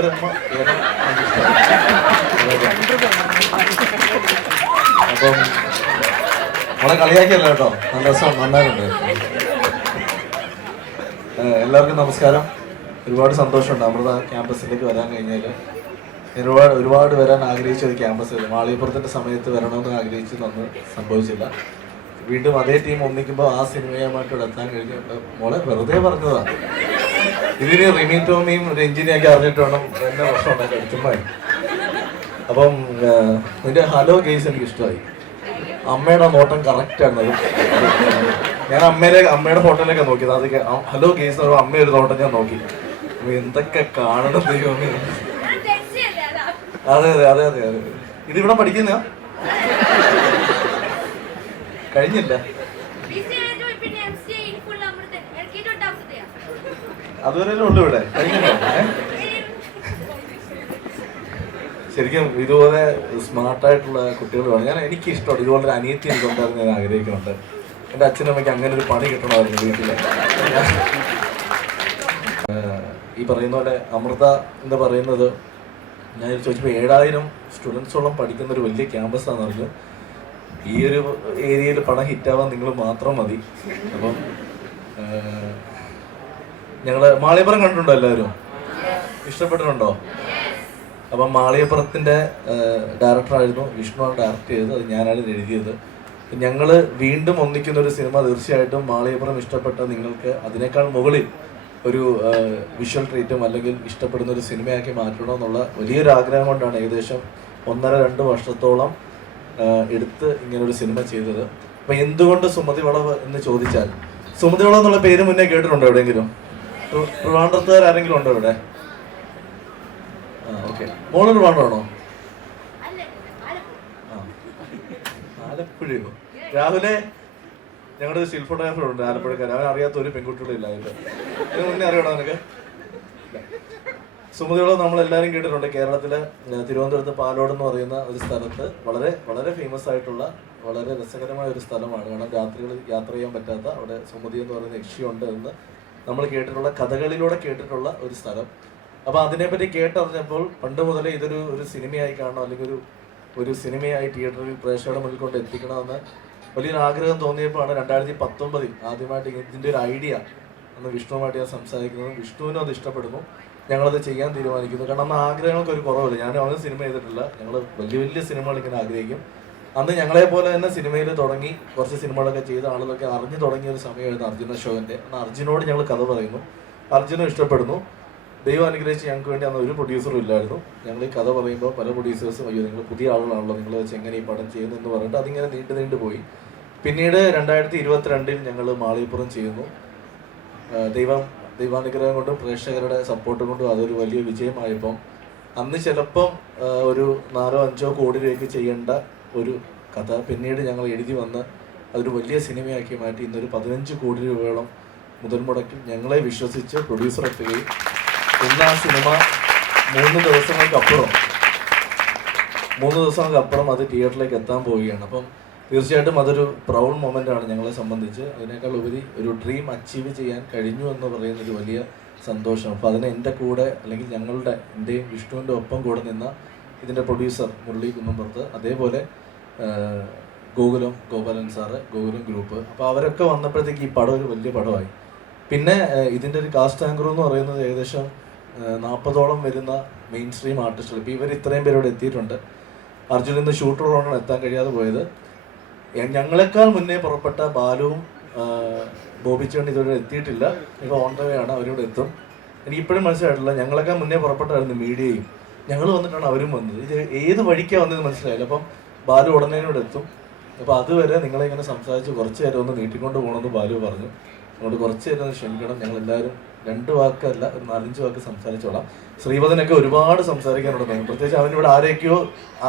ശങ്കരമ്മ അപ്പം നമ്മളെ കളിയാക്കിയല്ല കേട്ടോ, നല്ല രസം, നന്നായിട്ടുണ്ട്. എല്ലാവർക്കും നമസ്കാരം. ഒരുപാട് സന്തോഷമുണ്ട് അമൃത ക്യാമ്പസിലേക്ക് വരാൻ കഴിഞ്ഞാൽ. ഒരുപാട് വരാൻ ആഗ്രഹിച്ച ഒരു ക്യാമ്പസ്. മാളികപ്പുറത്തിൻ്റെ സമയത്ത് വരണമെന്ന് ആഗ്രഹിച്ചു, തന്ന് സംഭവിച്ചില്ല. വീണ്ടും അതേ ടീം ഒന്നിക്കുമ്പോൾ ആ സിനിമയുമായിട്ട് ഇവിടെ എത്താൻ കഴിഞ്ഞു. മോളെ വെറുതെ പറഞ്ഞതാണ്. ഇതിന് റിമി ടോമിയും രഞ്ജിനിയൊക്കെ അറിഞ്ഞിട്ട് വേണം എന്നെ വർഷം ഉണ്ടാക്കാൻ ചുമ്മാ. അപ്പം നിന്റെ ഹലോ ഗെയ്സ് എനിക്ക് ഇഷ്ടമായി. അമ്മയുടെ നോട്ടം കറക്റ്റാണ്. ഞാൻ അമ്മയുടെ ഫോട്ടോയിലൊക്കെ നോക്കിയത്. അത് ഹലോ ഗെയ്സ് അമ്മയൊരു നോട്ടം ഞാൻ നോക്കി. എന്തൊക്കെ കാണണം ദൈവമേ. അതെ അതെ അതെ അതെ അതെ. ഇതിവിടെ പഠിക്കുന്ന കഴിഞ്ഞില്ല, അതുവരെ ഉള്ളു ഇവിടെ, കഴിഞ്ഞില്ല. ശരിക്കും ഇതുപോലെ സ്മാർട്ടായിട്ടുള്ള കുട്ടികൾ വേണം. എനിക്ക് ഇഷ്ടമാണ്. ഇതുപോലെ ഒരു അനിയത്തി എനിക്കുണ്ടായിരുന്നു, ഞാൻ ആഗ്രഹിക്കുന്നുണ്ട്. എൻ്റെ അച്ഛനമ്മയ്ക്ക് അങ്ങനെ ഒരു പണി കിട്ടണമായിരുന്നു വീട്ടിൽ. ഈ പറയുന്ന പോലെ അമൃത എന്ന് പറയുന്നത് ഞാൻ ചോദിച്ചപ്പോൾ 7000 സ്റ്റുഡൻസോളം പഠിക്കുന്ന ഒരു വലിയ ക്യാമ്പസാണെന്ന് പറഞ്ഞു. ഈ ഒരു ഏരിയയിൽ പണം ഹിറ്റാവാൻ നിങ്ങൾ മാത്രം മതി. അപ്പം ഞങ്ങൾ മാളികപ്പുറം കണ്ടിട്ടുണ്ടോ? എല്ലാവരും ഇഷ്ടപ്പെട്ടിട്ടുണ്ടോ? അപ്പം മാളികപ്പുറത്തിൻ്റെ ഡയറക്ടറായിരുന്നു വിഷ്ണുവാണ് ഡയറക്റ്റ് ചെയ്തത്. അത് ഞാനാണ് എഴുതിയത്. ഞങ്ങൾ വീണ്ടും ഒന്നിക്കുന്ന ഒരു സിനിമ തീർച്ചയായിട്ടും മാളികപ്പുറം ഇഷ്ടപ്പെട്ട നിങ്ങൾക്ക് അതിനേക്കാൾ മുകളിൽ ഒരു വിഷ്വൽ ട്രീറ്റും അല്ലെങ്കിൽ ഇഷ്ടപ്പെടുന്ന ഒരു സിനിമയാക്കി മാറ്റണമെന്നുള്ള വലിയൊരു ആഗ്രഹം കൊണ്ടാണ് ഏകദേശം 1.5-2 വർഷത്തോളം എടുത്ത് ഇങ്ങനൊരു സിനിമ ചെയ്തത്. അപ്പം എന്തുകൊണ്ട് സുമതി വളവ് എന്ന് ചോദിച്ചാൽ, സുമതി വളവ് എന്നുള്ള പേര് മുന്നേ കേട്ടിട്ടുണ്ടോ എവിടെയെങ്കിലും? ട്രിവാൻഡ്രത്തുകാർ ആരെങ്കിലും ഉണ്ടോ ഇവിടെ? ഓക്കെ. മോള് ട്രിവാൻഡ്രമാണോ? ആലപ്പുഴയോ? രാവിലെ ഞങ്ങളുടെ സ്റ്റിൽ ഫോട്ടോഗ്രാഫർ ഉണ്ട് ആലപ്പുഴക്കാരൻ. അവൻ അറിയാത്ത ഒരു പെൺകുട്ടികളില്ല. അതിന് മുന്നേ അറിയണോ നിനക്ക്? സുമതിയോളം നമ്മളെല്ലാവരും കേട്ടിട്ടുണ്ട്. കേരളത്തിലെ തിരുവനന്തപുരത്ത് പാലോട് എന്ന് പറയുന്ന ഒരു സ്ഥലത്ത് വളരെ വളരെ ഫേമസ് ആയിട്ടുള്ള വളരെ രസകരമായ ഒരു സ്ഥലമാണ്. കാരണം രാത്രികൾ യാത്ര ചെയ്യാൻ പറ്റാത്ത അവിടെ സുമതി എന്ന് പറയുന്ന യക്ഷിയുണ്ട് എന്ന് നമ്മൾ കേട്ടിട്ടുള്ള, കഥകളിലൂടെ കേട്ടിട്ടുള്ള ഒരു സ്ഥലം. അപ്പോൾ അതിനെപ്പറ്റി കേട്ടറിഞ്ഞപ്പോൾ പണ്ട് മുതലേ ഇതൊരു സിനിമയായി കാണണം, അല്ലെങ്കിൽ ഒരു സിനിമയായി തിയേറ്ററിൽ പ്രേക്ഷകരുടെ മുന്നിൽ കൊണ്ട് എത്തിക്കണമെന്ന് വലിയൊരു ആഗ്രഹം തോന്നിയപ്പോഴാണ് 2019 ആദ്യമായിട്ട് ഇതിൻ്റെ ഒരു ഐഡിയ അന്ന് വിഷ്ണുവുമായിട്ട് ഞാൻ സംസാരിക്കുന്നത്. വിഷ്ണുവിനും അത് ഇഷ്ടപ്പെടുന്നു. ഞങ്ങളത് ചെയ്യാൻ തീരുമാനിക്കുന്നു. കാരണം അന്ന് ആഗ്രഹങ്ങൾക്ക് ഒരു കുറവില്ല. അവന് സിനിമ ചെയ്തിട്ടില്ല. ഞങ്ങൾ വലിയ വലിയ സിനിമകൾ ഇങ്ങനെ ആഗ്രഹിക്കും. അന്ന് ഞങ്ങളെപ്പോലെ തന്നെ സിനിമയിൽ തുടങ്ങി കുറച്ച് സിനിമകളൊക്കെ ചെയ്ത ആളുകളൊക്കെ അറിഞ്ഞു തുടങ്ങിയ ഒരു സമയമായിരുന്നു അർജുന ഷോവിൻ്റെ. അന്ന് അർജുനോട് ഞങ്ങൾ കഥ പറയുന്നു. അർജുനും ഇഷ്ടപ്പെടുന്നു. ദൈവം അനുഗ്രഹിച്ച് ഞങ്ങൾക്ക് വേണ്ടി അന്ന് ഒരു പ്രൊഡ്യൂസറും ഇല്ലായിരുന്നു. ഞങ്ങൾ ഈ കഥ പറയുമ്പോൾ പല പ്രൊഡ്യൂസേഴ്സും അയ്യോ നിങ്ങൾ പുതിയ ആളുകളാണല്ലോ, നിങ്ങൾ വെച്ച് എങ്ങനെ ഈ പടം ചെയ്യുന്നു എന്ന് പറഞ്ഞിട്ട് അതിങ്ങനെ നീണ്ടു പോയി. പിന്നീട് 2022 ഞങ്ങൾ മാളികപ്പുറം ചെയ്യുന്നു. ദൈവാനുഗ്രഹം കൊണ്ടും പ്രേക്ഷകരുടെ സപ്പോർട്ട് കൊണ്ടും അതൊരു വലിയ വിജയമായപ്പം അന്ന് ചിലപ്പം ഒരു 4-5 കോടി രൂപയ്ക്ക് ചെയ്യേണ്ട ഒരു കഥ പിന്നീട് ഞങ്ങൾ എഴുതി വന്ന് അതൊരു വലിയ സിനിമയാക്കി മാറ്റി. ഇന്നൊരു 15 കോടി രൂപയോളം മുതൽ മുടക്കി ഞങ്ങളെ വിശ്വസിച്ച് പ്രൊഡ്യൂസർ എത്തുകയും ഇന്ന് ആ സിനിമ 3 ദിവസങ്ങൾക്കപ്പുറം അത് തിയേറ്ററിലേക്ക് എത്താൻ പോവുകയാണ്. അപ്പം തീർച്ചയായിട്ടും അതൊരു പ്രൗഡ് മൊമെൻ്റ് ആണ് ഞങ്ങളെ സംബന്ധിച്ച്. അതിനേക്കാൾ ഉപരി ഒരു ഡ്രീം അച്ചീവ് ചെയ്യാൻ കഴിഞ്ഞു എന്ന് പറയുന്നൊരു വലിയ സന്തോഷം. അപ്പോൾ അതിന് എൻ്റെ കൂടെ, അല്ലെങ്കിൽ എൻ്റെയും വിഷ്ണുവിൻ്റെ ഒപ്പം കൂടെ നിന്ന ഇതിൻ്റെ പ്രൊഡ്യൂസർ മുരളി കുന്നംപുറത്ത്, അതേപോലെ ഗോകുലൻ സാറ്, ഗോകുലം ഗ്രൂപ്പ്, അപ്പോൾ അവരൊക്കെ വന്നപ്പോഴത്തേക്ക് ഈ പടം ഒരു വലിയ പടമായി. പിന്നെ ഇതിൻ്റെ ഒരു കാസ്റ്റ് ആങ്കർ എന്ന് പറയുന്നത് ഏകദേശം 40ഓളം വരുന്ന മെയിൻ സ്ട്രീം ആർട്ടിസ്റ്റുകൾ. ഇപ്പോൾ ഇവർ ഇത്രയും പേരോട് എത്തിയിട്ടുണ്ട്. അർജുൻ ഇന്ന് ഷൂട്ടറോടാണ് എത്താൻ കഴിയാതെ പോയത്. ഞങ്ങളെക്കാൾ മുന്നേ പുറപ്പെട്ട ബാലുവും ബോബിച്ചേട്ടൻ ഇതുവരെ എത്തിയിട്ടില്ല. ഇപ്പോൾ ഓൺ ദ വേ ആണ്, അവരോട് എത്തും. എനിക്ക് ഇപ്പോഴും മനസ്സിലായിട്ടില്ല. ഞങ്ങളെക്കാൾ മുന്നേ പുറപ്പെട്ടായിരുന്നു മീഡിയയും. ഞങ്ങൾ വന്നിട്ടാണ് അവരും വന്നത്. ഇത് ഏത് വഴിക്കാണ് വന്നത് മനസ്സിലായില്ല. അപ്പം ബാലു ഉടനേനോട് എത്തും. അപ്പോൾ അതുവരെ നിങ്ങളെ ഇങ്ങനെ സംസാരിച്ച് കുറച്ച് നേരം ഒന്ന് നീട്ടിക്കൊണ്ട് പോകണമെന്ന് ബാലു പറഞ്ഞു. അതുകൊണ്ട് കുറച്ച് നേരം ഒന്ന് ക്ഷമിക്കണം. ഞങ്ങളെല്ലാവരും 2 വാക്കല്ല ഒരു 4-5 വാക്ക് സംസാരിച്ചോളാം. ശ്രീപദനൊക്കെ ഒരുപാട് സംസാരിക്കാനുണ്ട്. പ്രത്യേകിച്ച് അവനിവിടെ ആരെയൊക്കെയോ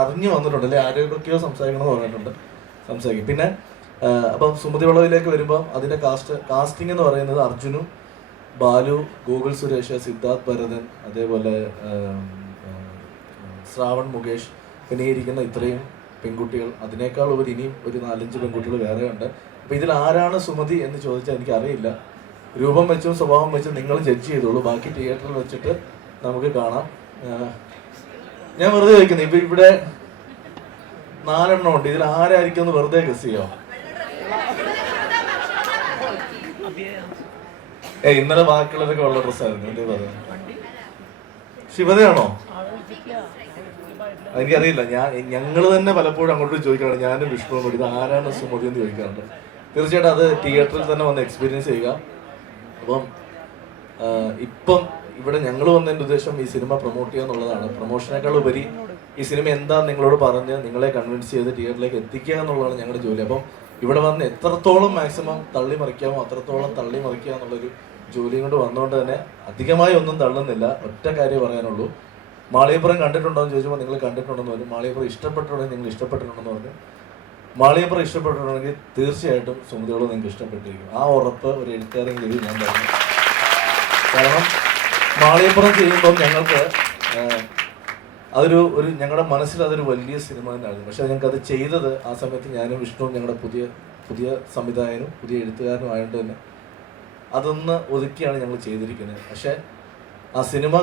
അറിഞ്ഞു വന്നിട്ടുണ്ട്, അല്ലെ ആരെയൊക്കെയോ സംസാരിക്കണമെന്ന് പറഞ്ഞിട്ടുണ്ട്. സംസാരിക്കും. പിന്നെ അപ്പം സുമതി വളവിലേക്ക് വരുമ്പം അതിൻ്റെ കാസ്റ്റിംഗ് എന്ന് പറയുന്നത് അർജുനും ബാലു, ഗൂഗിൾ സുരേഷ്, സിദ്ധാർത്ഥ് ഭരതൻ, അതേപോലെ ശ്രാവൺ മുകേഷ്, പിന്നെ ഇരിക്കുന്ന ഇത്രയും പെൺകുട്ടികൾ, അതിനേക്കാൾ ഉപരി ഇനിയും ഒരു 4-5 പെൺകുട്ടികൾ വേറെയുണ്ട്. അപ്പോൾ ഇതിൽ ആരാണ് സുമതി എന്ന് ചോദിച്ചാൽ എനിക്കറിയില്ല. രൂപം വെച്ചും സ്വഭാവം വെച്ചും നിങ്ങൾ ജഡ്ജ് ചെയ്തോളൂ. ബാക്കി തിയേറ്ററിൽ വെച്ചിട്ട് നമുക്ക് കാണാം. ഞാൻ വെറുതെ ചോദിക്കുന്നത്, ഇപ്പൊ ഇവിടെ 4 എണ്ണം ഉണ്ട്, ഇതിൽ ആരായിരിക്കും എന്ന് വെറുതെ ഗസ് ചെയ്യോ? ഇന്നലെ ബാക്കിയുള്ളവരൊക്കെ വെള്ള ഡ്രസ്സായിരുന്നു, എന്തേ പറയുന്നത്? ശിവതയാണോ? എനിക്കറിയില്ല. ഞങ്ങൾ തന്നെ പലപ്പോഴും അങ്ങോട്ട് ചോദിക്കാറുണ്ട്, ഞാനും വിഷ്ണുവും കൂടി ഇത് ആരാണ് സുമതി എന്ന് ചോദിക്കാറുണ്ട്. തീർച്ചയായിട്ടും അത് തിയേറ്ററിൽ തന്നെ വന്ന് എക്സ്പീരിയൻസ് ചെയ്യുക. അപ്പം ഇപ്പം ഇവിടെ ഞങ്ങൾ വന്നതിൻ്റെ ഉദ്ദേശം ഈ സിനിമ പ്രൊമോട്ട് ചെയ്യുക എന്നുള്ളതാണ്. പ്രൊമോഷനേക്കാൾ ഉപരി ഈ സിനിമ എന്താ നിങ്ങളോട് പറഞ്ഞ് നിങ്ങളെ കൺവിൻസ് ചെയ്ത് തിയേറ്ററിലേക്ക് എത്തിക്കുക എന്നുള്ളതാണ് ഞങ്ങളുടെ ജോലി. അപ്പം ഇവിടെ വന്ന് എത്രത്തോളം മാക്സിമം തള്ളി മറിക്കാമോ അത്രത്തോളം തള്ളി മറിക്കുക എന്നുള്ളൊരു ജോലിയും കൊണ്ട് വന്നുകൊണ്ട് തന്നെ അധികമായി ഒന്നും തള്ളുന്നില്ല. ഒറ്റ കാര്യം പറയാനുള്ളൂ, മാളികപ്പുറം കണ്ടിട്ടുണ്ടോ എന്ന് ചോദിച്ചപ്പോൾ നിങ്ങൾ കണ്ടിട്ടുണ്ടെന്ന് പറഞ്ഞു. മാളികപ്പുറം ഇഷ്ടപ്പെട്ടിട്ടുണ്ടെങ്കിൽ നിങ്ങൾ ഇഷ്ടപ്പെട്ടിട്ടുണ്ടെന്ന് പറഞ്ഞു. മാളികപ്പുറം ഇഷ്ടപ്പെട്ടിട്ടുണ്ടെങ്കിൽ തീർച്ചയായിട്ടും സുമതിയോളം നിങ്ങൾക്ക് ഇഷ്ടപ്പെട്ടിരിക്കും. ആ ഉറപ്പ് ഒരു എഴുത്തുകാരൻ രീതി ഞാൻ പറഞ്ഞു. കാരണം മാളികപ്പുറം ചെയ്യുമ്പം ഞങ്ങൾക്ക് ഞങ്ങളുടെ മനസ്സിൽ അതൊരു വലിയ സിനിമ തന്നെയായിരുന്നു. പക്ഷെ ഞങ്ങൾക്ക് അത് ചെയ്തത് ആ സമയത്ത് ഞാനും വിഷ്ണുവും ഞങ്ങളുടെ പുതിയ സംവിധായകനും പുതിയ എഴുത്തുകാരനും ആയതുകൊണ്ട് തന്നെ അതൊന്ന് ഒതുക്കിയാണ് ഞങ്ങൾ ചെയ്തിരിക്കുന്നത്. പക്ഷെ ആ സിനിമ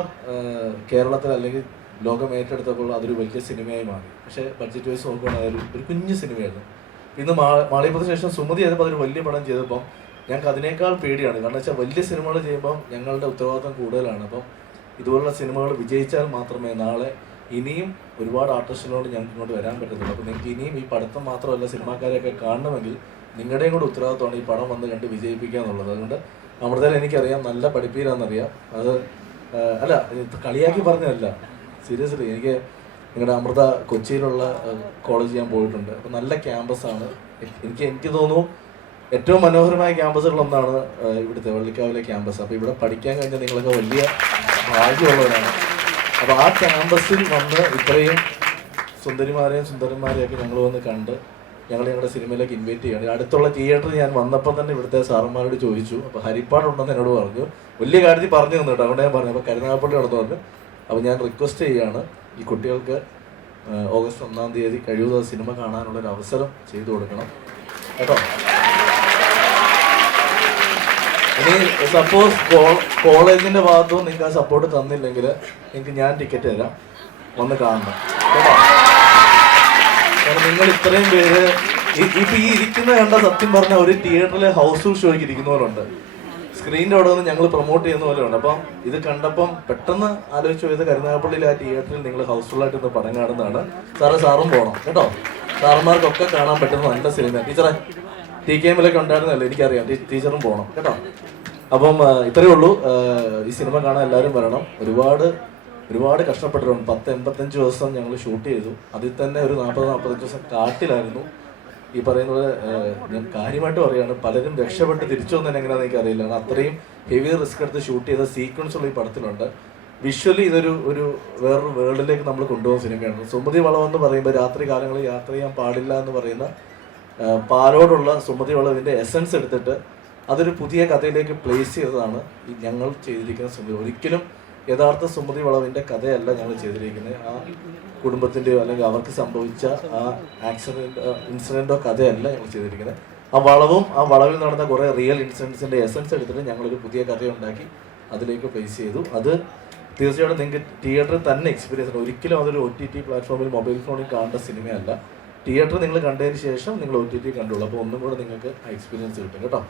കേരളത്തിൽ അല്ലെങ്കിൽ ലോകം ഏറ്റെടുത്തപ്പോൾ അതൊരു വലിയ സിനിമയായി മാറി. പക്ഷേ ബഡ്ജറ്റ് വൈസ് നോക്കുകയാണെങ്കിൽ ഒരു കുഞ്ഞു സിനിമയായിരുന്നു. ഇന്ന് മാളികപ്പുറത്തിന് ശേഷം സുമതി ചെയ്തപ്പോൾ അതൊരു വലിയ പടം ചെയ്തപ്പം ഞങ്ങൾക്ക് അതിനേക്കാൾ പേടിയാണ്. കാരണം വെച്ചാൽ വലിയ സിനിമകൾ ചെയ്യുമ്പോൾ ഞങ്ങളുടെ ഉത്തരവാദിത്വം കൂടുതലാണ്. അപ്പം ഇതുപോലുള്ള സിനിമകൾ വിജയിച്ചാൽ മാത്രമേ നാളെ ഇനിയും ഒരുപാട് ആർട്ടിസ്റ്റുകളോട് ഞങ്ങൾക്ക് ഇങ്ങോട്ട് വരാൻ പറ്റത്തുള്ളൂ. അപ്പോൾ നിങ്ങൾക്ക് ഇനിയും ഈ പഠിത്തം മാത്രമല്ല സിനിമാക്കാരെയൊക്കെ കാണണമെങ്കിൽ നിങ്ങളുടെയും കൂടെ ഉത്തരവാദിത്വമാണ് ഈ പടം വന്ന് കണ്ട് വിജയിപ്പിക്കുക എന്നുള്ളത്. അതുകൊണ്ട് അമൃതയിൽ എനിക്കറിയാം, നല്ല പഠിപ്പീരാണെന്നറിയാം. അത് അല്ല, കളിയാക്കി പറഞ്ഞതല്ല, സീരിയസ്ലി. നിങ്ങളുടെ അമൃത കൊച്ചിയിലുള്ള കോളേജ് ഞാൻ പോയിട്ടുണ്ട്. അപ്പോൾ നല്ല ക്യാമ്പസാണ്. എനിക്ക് തോന്നുന്നു ഏറ്റവും മനോഹരമായ ക്യാമ്പസുകളൊന്നാണ് ഇവിടുത്തെ വള്ളിക്കാവിലെ ക്യാമ്പസ്. അപ്പോൾ ഇവിടെ പഠിക്കാൻ കഴിഞ്ഞാൽ നിങ്ങളൊക്കെ വലിയ ഭാഗ്യമുള്ളവരാണ്. അപ്പോൾ ആ ക്യാമ്പസിൽ വന്ന് ഇത്രയും സുന്ദരിമാരെയും സുന്ദരന്മാരെയൊക്കെ ഞങ്ങൾ വന്ന് കണ്ട് ഞങ്ങളുടെ സിനിമയിലേക്ക് ഇൻവൈറ്റ് ചെയ്യണം. അടുത്തുള്ള തിയേറ്ററിൽ ഞാൻ വന്നപ്പോൾ തന്നെ ഇവിടുത്തെ സാറന്മാരോട് ചോദിച്ചു. അപ്പോൾ ഹരിപ്പാടുണ്ടെന്ന് എന്നോട് പറഞ്ഞു. വലിയ കാര്യത്തിൽ പറഞ്ഞു തന്നു കേട്ടോ. അവിടെ ഞാൻ പറഞ്ഞു. അപ്പോൾ കരുനാഗപ്പള്ളി ഉണ്ടെന്ന് പറഞ്ഞു. അപ്പോൾ ഞാൻ റിക്വസ്റ്റ് ചെയ്യുകയാണ്, ഈ കുട്ടികൾക്ക് ഓഗസ്റ്റ് 1-ാം തീയതി കഴിയുന്ന സിനിമ കാണാനുള്ളൊരു അവസരം ചെയ്തു കൊടുക്കണം കേട്ടോ. ഇനി സപ്പോസ് കോളേജിൻ്റെ ഭാഗത്തും നിങ്ങൾക്ക് ആ സപ്പോർട്ട് തന്നില്ലെങ്കിൽ നിങ്ങൾക്ക് ഞാൻ ടിക്കറ്റ് തരാം, വന്ന് കാണണം കേട്ടോ. കാരണം നിങ്ങൾ ഇത്രയും പേര് ഇപ്പം ഈ ഇരിക്കുന്ന കണ്ട സത്യം പറഞ്ഞ ഒരു തിയേറ്ററിലെ ഹൗസ്ഫുൾ ഷോയ്ക്ക് ഇരിക്കുന്നവരുണ്ട്. സ്ക്രീനിൻ്റെ അവിടെ നിന്ന് ഞങ്ങൾ പ്രൊമോട്ട് ചെയ്യുന്ന പോലെ ഉണ്ട്. അപ്പം ഇത് കണ്ടപ്പം പെട്ടെന്ന് ആലോചിച്ച് പോയത് കരുനാഗപ്പള്ളിയിൽ ആ തിയേറ്ററിൽ നിങ്ങൾ ഹൗസ്ഫുള്ളായിട്ട് ഇന്ന് പടം കാണുന്നതാണ്. സാറും പോകണം കേട്ടോ. സാറന്മാർക്കൊക്കെ കാണാൻ പറ്റുന്ന നല്ല സിനിമ. ടീച്ചറെ TKM-ലൊക്കെ ഉണ്ടായിരുന്നല്ലോ, എനിക്കറിയാം. ടീച്ചറും പോകണം കേട്ടോ. അപ്പം ഇത്രയേ ഉള്ളൂ. ഈ സിനിമ കാണാൻ എല്ലാവരും വരണം. ഒരുപാട് കഷ്ടപ്പെട്ടിട്ടുണ്ട്. 10-85 ദിവസം ഞങ്ങൾ ഷൂട്ട് ചെയ്തു. അതിൽ തന്നെ ഒരു 40-45 ദിവസം കാട്ടിലായിരുന്നു. ഈ പറയുന്നത് ഞാൻ കാര്യമായിട്ട് പറയുകയാണ്, പലരും രക്ഷപ്പെട്ട് തിരിച്ചു വന്നതിന് എങ്ങനെയാണെന്ന് എനിക്ക് അറിയില്ല. അത്രയും ഹെവി റിസ്ക് എടുത്ത് ഷൂട്ട് ചെയ്ത സീക്വൻസ് ഉള്ള ഈ പടത്തിലുണ്ട്. വിഷ്വലി ഇതൊരു വേറൊരു വേൾഡിലേക്ക് നമ്മൾ കൊണ്ടുപോകുന്ന സിനിമയാണ്. സുമതി വളവെന്ന് പറയുമ്പോൾ രാത്രി കാലങ്ങളിൽ യാത്ര ചെയ്യാൻ പാടില്ല എന്ന് പറയുന്ന പാലോടുള്ള സുമതി വളവിൻ്റെ എസൻസ് എടുത്തിട്ട് അതൊരു പുതിയ കഥയിലേക്ക് പ്ലേസ് ചെയ്തതാണ് ഈ ഞങ്ങൾ ചെയ്തിരിക്കുന്ന സുമതി. ഒരിക്കലും യഥാർത്ഥ സുമതി വളവിൻ്റെ കഥയല്ല ഞങ്ങൾ ചെയ്തിരിക്കുന്നത്. ആ കുടുംബത്തിൻ്റെയോ അല്ലെങ്കിൽ അവർക്ക് സംഭവിച്ച ആ ഇൻസിഡൻറ്റോ കഥയല്ല ഞങ്ങൾ ചെയ്തിരിക്കുന്നത്. ആ വളവിൽ നടന്ന കുറേ റിയൽ ഇൻസിഡൻസിൻ്റെ എസൻസ് എടുത്തിട്ട് ഞങ്ങളൊരു പുതിയ കഥയുണ്ടാക്കി അതിലേക്ക് പ്ലേസ് ചെയ്തു. അത് തീർച്ചയായിട്ടും നിങ്ങൾക്ക് തിയേറ്ററിൽ തന്നെ എക്സ്പീരിയൻസ് ഉണ്ട്. ഒരിക്കലും അതൊരു OTT പ്ലാറ്റ്ഫോമിൽ മൊബൈൽ ഫോണിൽ കാണേണ്ട സിനിമയല്ല. തിയേറ്റർ നിങ്ങൾ കണ്ടതിന് ശേഷം നിങ്ങൾ OTT കണ്ടുള്ളൂ. അപ്പോൾ ഒന്നും കൂടെ നിങ്ങൾക്ക് ആ എക്സ്പീരിയൻസ് കിട്ടും കേട്ടോ.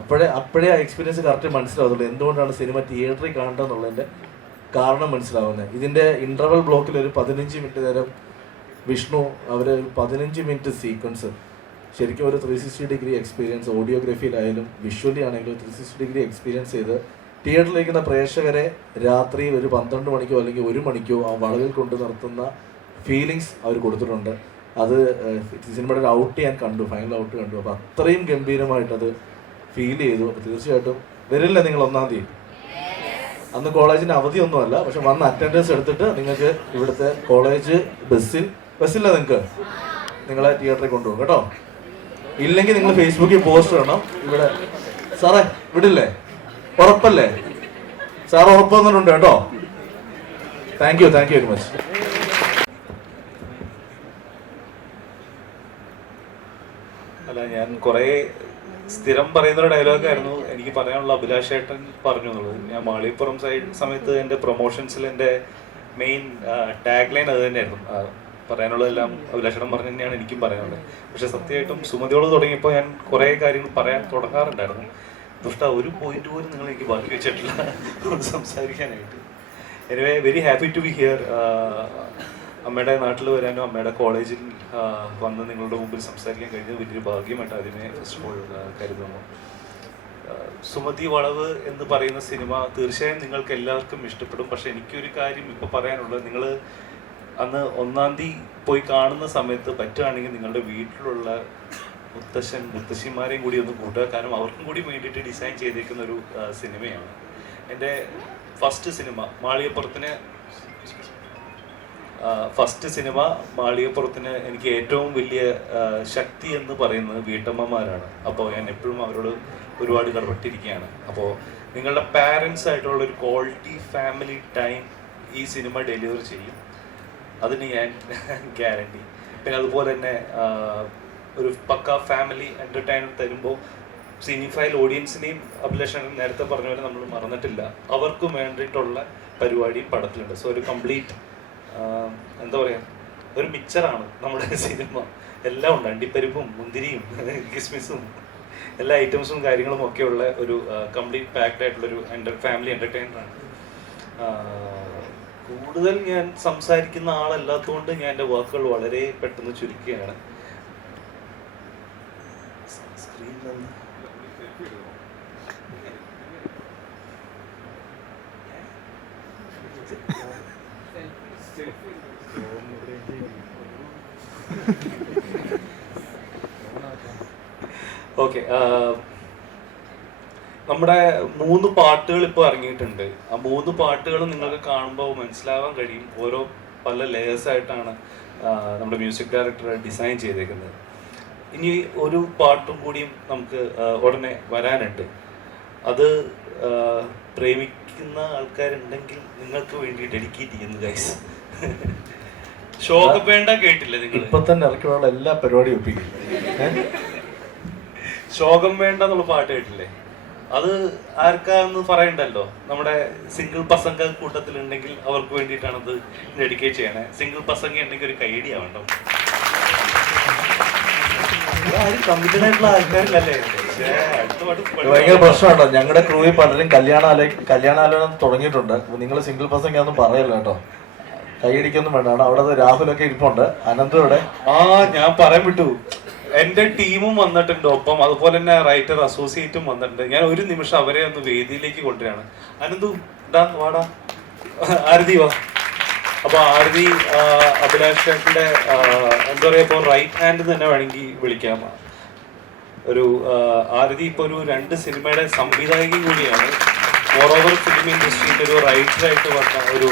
അപ്പോഴേ ആ എക്സ്പീരിയൻസ് കറക്റ്റ് മനസ്സിലാവുള്ളൂ. എന്തുകൊണ്ടാണ് സിനിമ തിയേറ്ററിൽ കാണേണ്ടതെന്നുള്ളതിൻ്റെ കാരണം മനസ്സിലാവുന്നത്. ഇതിൻ്റെ ഇൻ്റർവൽ ബ്ലോക്കിൽ ഒരു 15 മിനിറ്റ് നേരം വിഷ്ണു അവർ 15 മിനിറ്റ് സീക്വൻസ് ശരിക്കും ഒരു 360 ഡിഗ്രി എക്സ്പീരിയൻസ്, ഓഡിയോഗ്രഫിയിലായാലും വിഷ്വലി ആണെങ്കിലും 360 ഡിഗ്രി എക്സ്പീരിയൻസ് ചെയ്ത് തിയേറ്ററിലിരിക്കുന്ന പ്രേക്ഷകരെ രാത്രി ഒരു 12 മണിക്കോ അല്ലെങ്കിൽ 1 മണിക്കോ ആ വളവിൽ കൊണ്ട് നിർത്തുന്ന ഫീലിങ്സ് അവർ കൊടുത്തിട്ടുണ്ട്. അത് സിനിമയുടെ ഒരു ഔട്ട് ഞാൻ കണ്ടു, ഫൈനൽ ഔട്ട് കണ്ടു. അപ്പോൾ അത്രയും ഗംഭീരമായിട്ടത് ഫീൽ ചെയ്തു. അപ്പോൾ തീർച്ചയായിട്ടും വരില്ലേ നിങ്ങൾ 1-ാം തീയതി? അന്ന് കോളേജിന് അവധിയൊന്നുമല്ല, പക്ഷെ വന്ന് അറ്റൻഡൻസ് എടുത്തിട്ട് നിങ്ങൾക്ക് ഇവിടുത്തെ കോളേജ് ബസ്സില്ല നിങ്ങൾക്ക് നിങ്ങളെ തിയേറ്ററിൽ കൊണ്ടുപോകും കേട്ടോ. ഇല്ലെങ്കിൽ നിങ്ങൾ ഫേസ്ബുക്കിൽ പോസ്റ്റ് ഇടണം. ഇവിടെ സാറേ വിടില്ലേ? ഉറപ്പല്ലേ? സാർ ഉറപ്പ് തന്നിട്ടുണ്ട് കേട്ടോ. Thank you very much. അല്ല, ഞാൻ കുറേ സ്ഥിരം പറയുന്നൊരു ഡയലോഗായിരുന്നു എനിക്ക് പറയാനുള്ള. അഭിലാഷേട്ടൻ പറഞ്ഞു എന്നുള്ളത്. ഞാൻ മാളികപ്പുറം സമയത്ത് എൻ്റെ പ്രൊമോഷൻസിൽ എൻ്റെ മെയിൻ ടാഗ് ലൈൻ അത് തന്നെയായിരുന്നു. പറയാനുള്ളതെല്ലാം അഭിലാഷണം പറഞ്ഞു തന്നെയാണ് എനിക്കും പറയാനുള്ളത്. പക്ഷെ സത്യമായിട്ടും സുമതിയോട് തുടങ്ങിയപ്പോൾ ഞാൻ കുറേ കാര്യങ്ങൾ പറയാൻ തുടങ്ങാറുണ്ടായിരുന്നു. ദുഷ്ട ഒരു പോയിന്റ് പോലും നിങ്ങൾ എനിക്ക് ബാക്കി വെച്ചിട്ടില്ല സംസാരിക്കാനായിട്ട്. Anyway very happy to be here. അമ്മയുടെ നാട്ടിൽ വരാനും അമ്മയുടെ കോളേജിൽ വന്ന് നിങ്ങളുടെ മുമ്പിൽ സംസാരിക്കാൻ കഴിഞ്ഞത് വലിയൊരു ഭാഗ്യമായിട്ട് ആദ്യമേ ഫസ്റ്റ് ഓഫ് ഓൾ കരുതുന്നു. സുമതി വളവ് എന്ന് പറയുന്ന സിനിമ തീർച്ചയായും നിങ്ങൾക്ക് എല്ലാവർക്കും ഇഷ്ടപ്പെടും. പക്ഷെ എനിക്കൊരു കാര്യം ഇപ്പോൾ പറയാനുള്ളത്, നിങ്ങൾ അന്ന് 1-ാം തീയതി പോയി കാണുന്ന സമയത്ത് പറ്റുകയാണെങ്കിൽ നിങ്ങളുടെ വീട്ടിലുള്ള മുത്തശ്ശൻ മുത്തശ്ശിമാരെയും കൂടി ഒന്ന് കൂട്ടുക. കാരണം അവർക്കും കൂടി വേണ്ടിയിട്ട് ഡിസൈൻ ചെയ്തേക്കുന്ന ഒരു സിനിമയാണ്. എൻ്റെ ഫസ്റ്റ് സിനിമ മാളികപ്പുറത്തിന് എനിക്ക് ഏറ്റവും വലിയ ശക്തി എന്ന് പറയുന്നത് വീട്ടമ്മമാരാണ്. അപ്പോൾ ഞാൻ എപ്പോഴും അവരോട് ഒരുപാട് കടപ്പെട്ടിരിക്കുകയാണ്. അപ്പോൾ നിങ്ങളുടെ പാരൻസ് ആയിട്ടുള്ള ഒരു ക്വാളിറ്റി ഫാമിലി ടൈം ഈ സിനിമ ഡെലിവർ ചെയ്യും, അതിന് ഞാൻ ഗ്യാരണ്ടി. പിന്നെ അതുപോലെ തന്നെ ഒരു പക്ക ഫാമിലി എൻ്റർടൈൻമെൻറ്റ് തരുമ്പോൾ സിനിഫൈൽ ഓഡിയൻസിനെയും അഭിലാഷൻ നേരത്തെ പറഞ്ഞ പോലെ നമ്മൾ മറന്നിട്ടില്ല, അവർക്കും വേണ്ടിയിട്ടുള്ള പരിപാടി പടത്തിലുണ്ട്. സോ ഒരു കംപ്ലീറ്റ് എന്താ പറയുക, ഒരു മിക്സറാണ് നമ്മുടെ സിനിമ. എല്ലാം ഉണ്ട്, അണ്ടിപ്പരിപ്പും മുന്തിരിയും കിസ്മിസും എല്ലാ ഐറ്റംസും കാര്യങ്ങളും ഒക്കെയുള്ള ഒരു കംപ്ലീറ്റ് പാക്ഡ് ആയിട്ടുള്ളൊരു ഫാമിലി എൻ്റർടൈനറാണ്. കൂടുതൽ ഞാൻ സംസാരിക്കുന്ന ആളല്ലാത്തതുകൊണ്ട് ഞാൻ എൻ്റെ വാക്കുകൾ വളരെ പെട്ടെന്ന് ചുരുക്കുകയാണ്. ഓക്കെ, നമ്മുടെ 3 പാട്ടുകൾ ഇപ്പോൾ ഇറങ്ങിയിട്ടുണ്ട്. ആ 3 പാട്ടുകളും നിങ്ങൾക്ക് കാണുമ്പോൾ മനസ്സിലാവാൻ കഴിയും ഓരോ പല ലെയേഴ്സ് ആയിട്ടാണ് നമ്മുടെ മ്യൂസിക് ഡയറക്ടർ ഡിസൈൻ ചെയ്തേക്കുന്നത്. ഇനി ഒരു പാട്ടും കൂടിയും നമുക്ക് ഉടനെ വരാനുണ്ട്. അത് പ്രേമിക്കുന്ന ആൾക്കാരുണ്ടെങ്കിൽ നിങ്ങൾക്ക് വേണ്ടി ഡെഡിക്കേറ്റ് ചെയ്യുന്നു ഗൈസ്. ശോകം വേണ്ട കേട്ടില്ല നിങ്ങൾ? ഇപ്പൊ തന്നെ ഇറക്കിയുള്ള എല്ലാ പരിപാടിയും ഒപ്പിക്കും. ശോകം വേണ്ട എന്നുള്ള പാട്ട് കേട്ടില്ലേ? അത് ആർക്കാന്ന് പറയണ്ടല്ലോ. നമ്മുടെ സിംഗിൾ പസംഗ കൂട്ടത്തിലുണ്ടെങ്കിൽ അവർക്ക് വേണ്ടിയിട്ടാണ് അത് ഡെഡിക്കേറ്റ് ചെയ്യണേ. സിംഗിൾ പസംഗ ഉണ്ടെങ്കിൽ ഒരു കൈഡിയ വേണ്ടോ? കമ്മിറ്റഡ് ആയിട്ടുള്ള ആൾക്കാരില്ലല്ലേ? ഭയങ്കര പ്രശ്നമുണ്ടോ? ഞങ്ങളുടെ ക്രൂവിൽ പലരും കല്യാണാലോചന തുടങ്ങിയിട്ടുണ്ട്. നിങ്ങൾ സിംഗിൾ പസംഗ ഒന്നും പറയല്ലോ കേട്ടോ, കൈയടിക്കൊന്നും വേണ്ട. അവിടെ രാഹുലൊക്കെ ഇരിപ്പുണ്ട്, അനന്തയുടെ. ഞാൻ പറയാൻ വിട്ടു, എന്റെ ടീമും വന്നിട്ടുണ്ട് ഒപ്പം. അതുപോലെ തന്നെ റൈറ്റർ അസോസിയേറ്റും വന്നിട്ടുണ്ട്. ഞാൻ ഒരു നിമിഷം അവരെ ഒന്ന് വേദിയിലേക്ക് കൊണ്ടുവരികയാണ്. അനന്തു ഡാ വാടാ, ആരതി വാ. അപ്പൊ ആരതി അഭിലാഷിന്റെ എന്താ പറയാ, ഇപ്പൊ റൈറ്റ് ഹാൻഡ് തന്നെ വേണമെങ്കിൽ വിളിക്കാം. ഒരു ആരതി ഇപ്പൊ ഒരു 2 സിനിമയുടെ സംവിധായകൻ കൂടിയാണ്. മോറോവർ ഫിലിം ഇൻഡസ്ട്രിയിൽ ഒരു റൈറ്ററായിട്ട് വന്ന ഒരു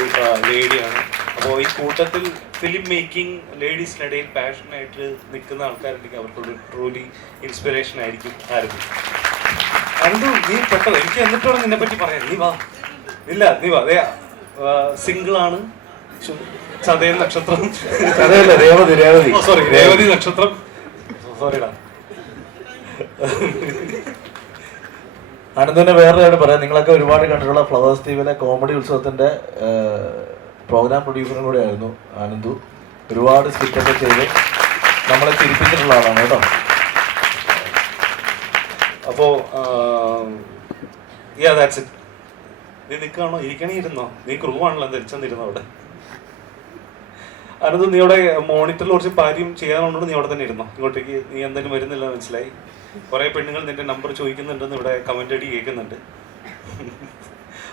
ലേഡിയാണ്. അപ്പോൾ ഈ കൂട്ടത്തിൽ ഫിലിം മേക്കിംഗ് ലേഡീസിനിടയിൽ പാഷനായിട്ട് നിൽക്കുന്ന ആൾക്കാരുണ്ടെങ്കിൽ അവർക്കൊരു ട്രൂലി ഇൻസ്പിറേഷൻ ആയിരിക്കും ആരതി. അനന്തു നീ പെട്ടെന്ന് എനിക്ക് എന്നിട്ടാണ് നിന്നെ പറ്റി പറയാം. നീ വാ. ഇല്ല നീ വാ. സിംഗിളാണ്, ചതയ നക്ഷത്രം, രേവതി നക്ഷത്രം, സോറിടാ. അനന്തുവിനെ വേറെ കാര്യം പറയാം. നിങ്ങളൊക്കെ ഒരുപാട് കണ്ടിട്ടുള്ള ഫ്ലവേഴ്സ് ടിവിയിലെ കോമഡി ഉത്സവത്തിന്റെ പ്രോഗ്രാം പ്രൊഡ്യൂസറും കൂടെ ആയിരുന്നു അനന്തു. ഒരുപാട് സ്കിറ്റൊക്കെ ചെയ്ത് നമ്മളെ ചിരിപ്പിച്ചിട്ടുള്ള ആളാണ് കേട്ടോ. അപ്പോ നീ നിൽക്കുകയാണോ? ഇരിക്കണേ ഇരുന്നോ? നീ ക്രൂ ആണല്ലോ, ധരിച്ചെന്നിരുന്നോ അവിടെ? അനന്തു, നീ അവിടെ മോണിറ്ററിൽ കുറച്ച് കാര്യം ചെയ്യാനുണ്ടോ? നീ അവിടെ തന്നെ ഇരുന്നോ? ഇങ്ങോട്ടേക്ക് നീ എന്തായാലും വരുന്നില്ല, മനസ്സിലായി. കുറെ പെണ്ണുങ്ങൾ നിന്റെ നമ്പർ ചോദിക്കുന്നുണ്ടെന്ന് ഇവിടെ കമന്റ് അടി കേൾക്കുന്നുണ്ട്.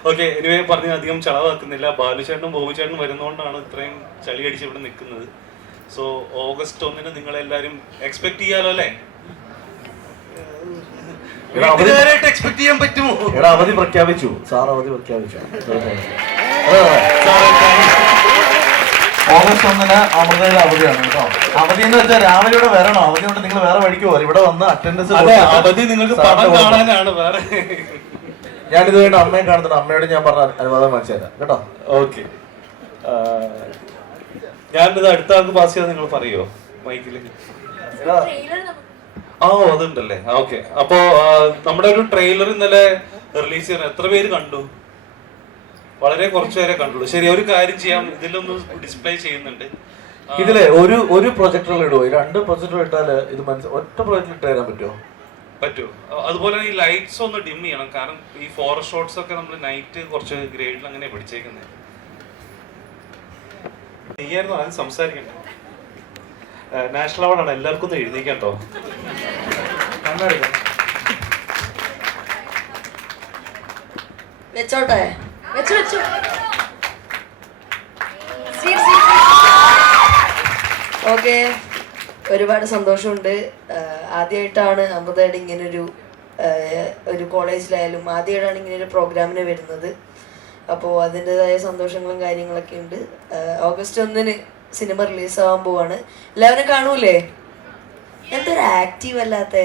ഓക്കെ, എനിവേ പറഞ്ഞ് അധികം ചളവാക്കുന്നില്ല. ബാലുചേട്ടനും ബോബുചേട്ടനും വരുന്നതുകൊണ്ടാണ് ഇത്രയും ചളി അടിച്ച് ഇവിടെ നിൽക്കുന്നത്. സോ August 1 നിങ്ങളെല്ലാരും എക്സ്പെക്ട് ചെയ്യാലോ അല്ലേ? എക്സ്പെക്ട് ചെയ്യാൻ പറ്റുമോ? അവധി പ്രഖ്യാപിച്ചു സാർ, അവധി പ്രഖ്യാപിച്ചു. August 1 അമൃതയുടെ അവധിയാണ് കേട്ടോ. അവധി എന്ന് വെച്ചാൽ രാവിലെ ഇവിടെ വരണം. അവധി കൊണ്ട് നിങ്ങൾ വേറെ വഴിക്ക് പോകാം. ഇവിടെ വന്ന് അറ്റൻഡൻസ്. അവധി നിങ്ങൾക്ക് പടം കാണാനാണ്. വേറെ ഞാനിത് വേണ്ട അമ്മയെ കാണുന്നുണ്ട്. അമ്മയോട് ഞാൻ പറഞ്ഞ അനുവാദം വാങ്ങിച്ചു തരാം കേട്ടോ. ഓക്കെ, ഞാനിത് അടുത്ത ആൾക്ക് പാസ് ചെയ്താൽ നിങ്ങൾ പറയോ മൈക്കില്? അതുണ്ടല്ലേ. ഓക്കെ, അപ്പോ നമ്മുടെ ഒരു ട്രെയിലർ ഇന്നലെ റിലീസ് ചെയ്യണം. എത്ര പേര് കണ്ടു? വളരെ കുറച്ചു പേരെ കണ്ടുള്ളൂ. ശരി, ഒരു കാര്യം ചെയ്യാം, ഇതിലൊന്ന് ഡിസ്പ്ലേ ചെയ്യുന്നുണ്ട്. ഇതിലെ ഒരു പ്രൊജക്ടറിൽ ഇടുവോ? 2 പ്രൊജക്ടർ ഇട്ടാല് ഇത് ഒറ്റ പ്രൊജക്ടർ ഇട്ട് തരാൻ പറ്റുമോ? പറ്റുമോ? അതുപോലെ ഈ ലൈറ്റ്സ് ഒന്ന് ഡിം ചെയ്യണം, കാരണം ഈ ഫോറസ്റ്റ് ഷോട്ട്സ് ഒക്കെ നമ്മൾ നൈറ്റ് കുറച്ച് ഗ്രേഡിൽ അങ്ങനെ പിടിച്ചേക്കുന്നത്. നീയായിരുന്നു ആദ്യം സംസാരിക്കണ്ടേ? നാഷണൽ അവാർഡാണ്, എല്ലാവർക്കും ഒന്ന് എഴുതിക്കട്ടോ. വെച്ചോട്ടെ, വെച്ചു. ഓക്കെ, ഒരുപാട് സന്തോഷമുണ്ട്. ആദ്യമായിട്ടാണ് അമൃതയുടെ ഒരു കോളേജിലായാലും ആദ്യമായിട്ടാണ് ഇങ്ങനൊരു പ്രോഗ്രാമിന് വരുന്നത്. അപ്പോൾ അതിൻ്റെതായ സന്തോഷങ്ങളും കാര്യങ്ങളൊക്കെ ഉണ്ട്. ഓഗസ്റ്റ് 1 സിനിമ റിലീസാകാൻ പോവാണ്. എല്ലാവരും കാണൂലേ? എന്തൊരു ആക്റ്റീവ് അല്ലാത്ത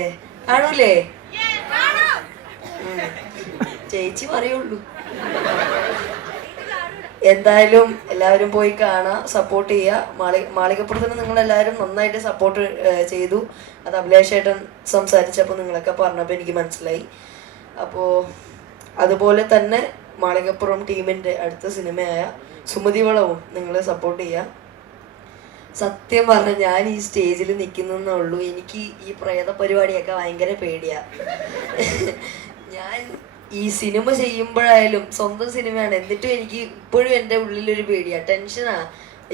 കാണൂലേ? ചേച്ചി പറയുള്ളൂ. എന്തായാലും എല്ലാവരും പോയി കാണാം, സപ്പോർട്ട് ചെയ്യുക. മാളികപ്പുറത്തിന് നിങ്ങളെല്ലാവരും നന്നായിട്ട് സപ്പോർട്ട് ചെയ്തു. അത് അഭിലാഷേട്ടൻ സംസാരിച്ചപ്പോൾ നിങ്ങളൊക്കെ പറഞ്ഞപ്പോൾ എനിക്ക് മനസ്സിലായി. അപ്പോൾ അതുപോലെ തന്നെ മാളികപ്പുറം ടീമിൻ്റെ അടുത്ത സിനിമയായ സുമതി വളവും നിങ്ങൾ സപ്പോർട്ട് ചെയ്യുക. സത്യം പറഞ്ഞാൽ ഞാൻ ഈ സ്റ്റേജിൽ നിൽക്കുന്നേ ഉള്ളൂ. എനിക്ക് ഈ പ്രേത പരിപാടിയൊക്കെ ഭയങ്കര പേടിയാണ്. ഞാൻ ഈ സിനിമ ചെയ്യുമ്പോഴായാലും സ്വന്തം സിനിമയാണ്, എന്നിട്ടും എനിക്ക് ഇപ്പോഴും എൻ്റെ ഉള്ളിലൊരു പേടിയാണ്, ടെൻഷനാണ്.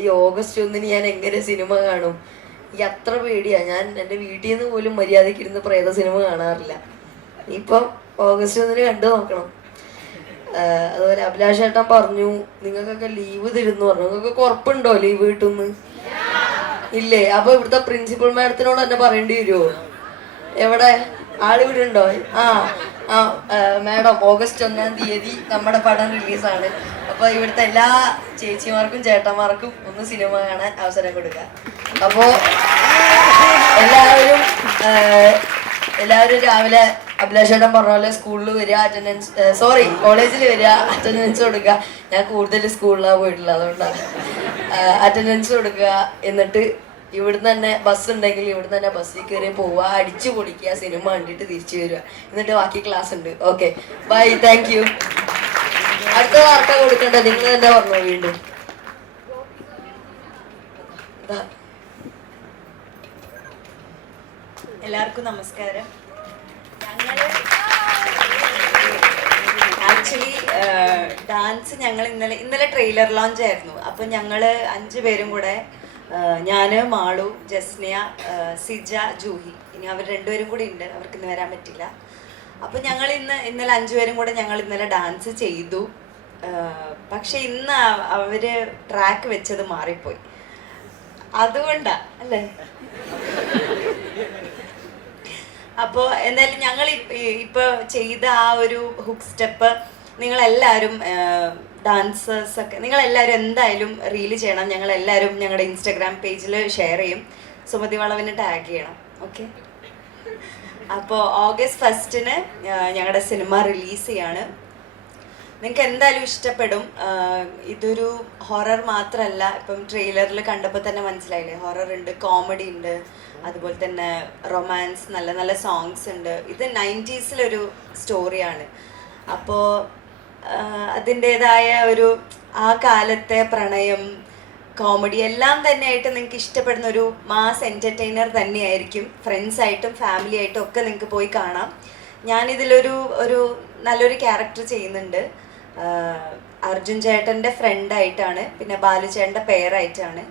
ഈ ഓഗസ്റ്റ് 1 ഞാൻ എങ്ങനെ സിനിമ കാണും? ഈ അത്ര പേടിയാണ്. ഞാൻ എൻ്റെ വീട്ടിൽ നിന്ന് പോലും മര്യാദയ്ക്ക് ഇരുന്ന് പ്രേത സിനിമ കാണാറില്ല. ഇപ്പം ഓഗസ്റ്റ് 1 കണ്ടു നോക്കണം. അതുപോലെ അഭിലാഷ് ഏട്ടൻ പറഞ്ഞു നിങ്ങൾക്കൊക്കെ ലീവ് തരുന്നു പറഞ്ഞു. നിങ്ങൾക്കൊക്കെ ഉറപ്പുണ്ടോ ലീവ് കിട്ടുമെന്ന്? ഇല്ലേ? അപ്പൊ ഇവിടുത്തെ പ്രിൻസിപ്പൽ മാഡത്തിനോട് തന്നെ പറയേണ്ടി വരുമോ? എവിടെ ആളിവിടെ ഉണ്ടോ? ആ മാഡം, ഓഗസ്റ്റ് 1 നമ്മുടെ പടം റിലീസാണ്. അപ്പൊ ഇവിടുത്തെ എല്ലാ ചേച്ചിമാർക്കും ചേട്ടന്മാർക്കും ഒന്ന് സിനിമ കാണാൻ അവസരം കൊടുക്കുക. അപ്പോ എല്ലാവരും രാവിലെ അഭിലാഷേട്ടൻ പറഞ്ഞ പോലെ സ്കൂളിൽ വരിക, കോളേജിൽ വരിക, അറ്റൻഡൻസ് കൊടുക്കുക. ഞാൻ കൂടുതൽ സ്കൂളിലാണ് പോയിട്ടുള്ളത്, അതുകൊണ്ടാണ് അറ്റൻഡൻസ് കൊടുക്കുക. എന്നിട്ട് ഇവിടുന്ന് തന്നെ ബസ് ഉണ്ടെങ്കിൽ ഇവിടുന്ന് തന്നെ ബസ്സിൽ കയറി പോവുക, അടിച്ചു പൊളിക്കുക, സിനിമ കണ്ടിട്ട് തിരിച്ചു വരിക. എന്നിട്ട് ബാക്കി ക്ലാസ് ഉണ്ട്. Okay, bye, thank you. അടുത്ത വാർത്ത കൊടുക്കണ്ട, നിങ്ങൾ തന്നെ പറഞ്ഞു. വീണ്ടും എല്ലാവർക്കും നമസ്കാരം. ആക്ച്വലി ഡാൻസ് ഞങ്ങൾ ഇന്നലെ ട്രെയിലർ ലോഞ്ച് ആയിരുന്നു. അപ്പം ഞങ്ങൾ 5 പേരും കൂടെ, ഞാൻ, മാളു, ജസ്നിയ, സിജ, ജൂഹി, ഇനി അവർ 2 പേരും കൂടി ഉണ്ട്, അവർക്ക് ഇന്ന് വരാൻ പറ്റില്ല. അപ്പം ഞങ്ങൾ ഇന്നലെ 5 പേരും കൂടെ ഞങ്ങൾ ഇന്നലെ ഡാൻസ് ചെയ്തു. പക്ഷെ ഇന്ന് അവര് ട്രാക്ക് വെച്ചത് മാറിപ്പോയി. അതുകൊണ്ടാ അല്ലേ? അപ്പോൾ എന്തായാലും ഞങ്ങൾ ഇപ്പൊ ചെയ്ത ആ ഒരു ഹുക്ക് സ്റ്റെപ്പ് നിങ്ങളെല്ലാവരും ഡാൻസേഴ്സ് ഒക്കെ നിങ്ങളെല്ലാവരും എന്തായാലും റീല് ചെയ്യണം. ഞങ്ങളെല്ലാവരും ഞങ്ങളുടെ ഇൻസ്റ്റാഗ്രാം പേജിൽ ഷെയർ ചെയ്യും. സുമതി വളവിനെ ടാഗ് ചെയ്യണം. ഓക്കെ, അപ്പോൾ ഓഗസ്റ്റ് 1 ഞങ്ങളുടെ സിനിമ റിലീസ് ചെയ്യാണ്. നിങ്ങൾക്ക് എന്തായാലും ഇഷ്ടപ്പെടും. ഇതൊരു ഹൊറർ മാത്രമല്ല, ഇപ്പം ട്രെയിലറിൽ കണ്ടപ്പോൾ തന്നെ മനസ്സിലായില്ലേ, ഹൊറർ ഉണ്ട്, കോമഡി ഉണ്ട്, അതുപോലെ തന്നെ റൊമാൻസ്, നല്ല നല്ല സോങ്സ് ഉണ്ട്. ഇത് 90s സ്റ്റോറിയാണ്. അപ്പോൾ അതിൻ്റേതായ ഒരു ആ കാലത്തെ പ്രണയം, കോമഡി എല്ലാം തന്നെയായിട്ട് നിങ്ങൾക്ക് ഇഷ്ടപ്പെടുന്ന ഒരു മാസ് എൻ്റർടൈനർ തന്നെയായിരിക്കും. ഫ്രണ്ട്സായിട്ടും ഫാമിലി ആയിട്ടും ഒക്കെ നിങ്ങൾക്ക് പോയി കാണാം. ഞാനിതിലൊരു നല്ലൊരു ക്യാരക്ടർ ചെയ്യുന്നുണ്ട്. അർജുൻ ചേട്ടൻ്റെ ഫ്രണ്ടായിട്ടാണ്, പിന്നെ ബാലു ചേട്ടൻ്റെ പെയറായിട്ടാണ്.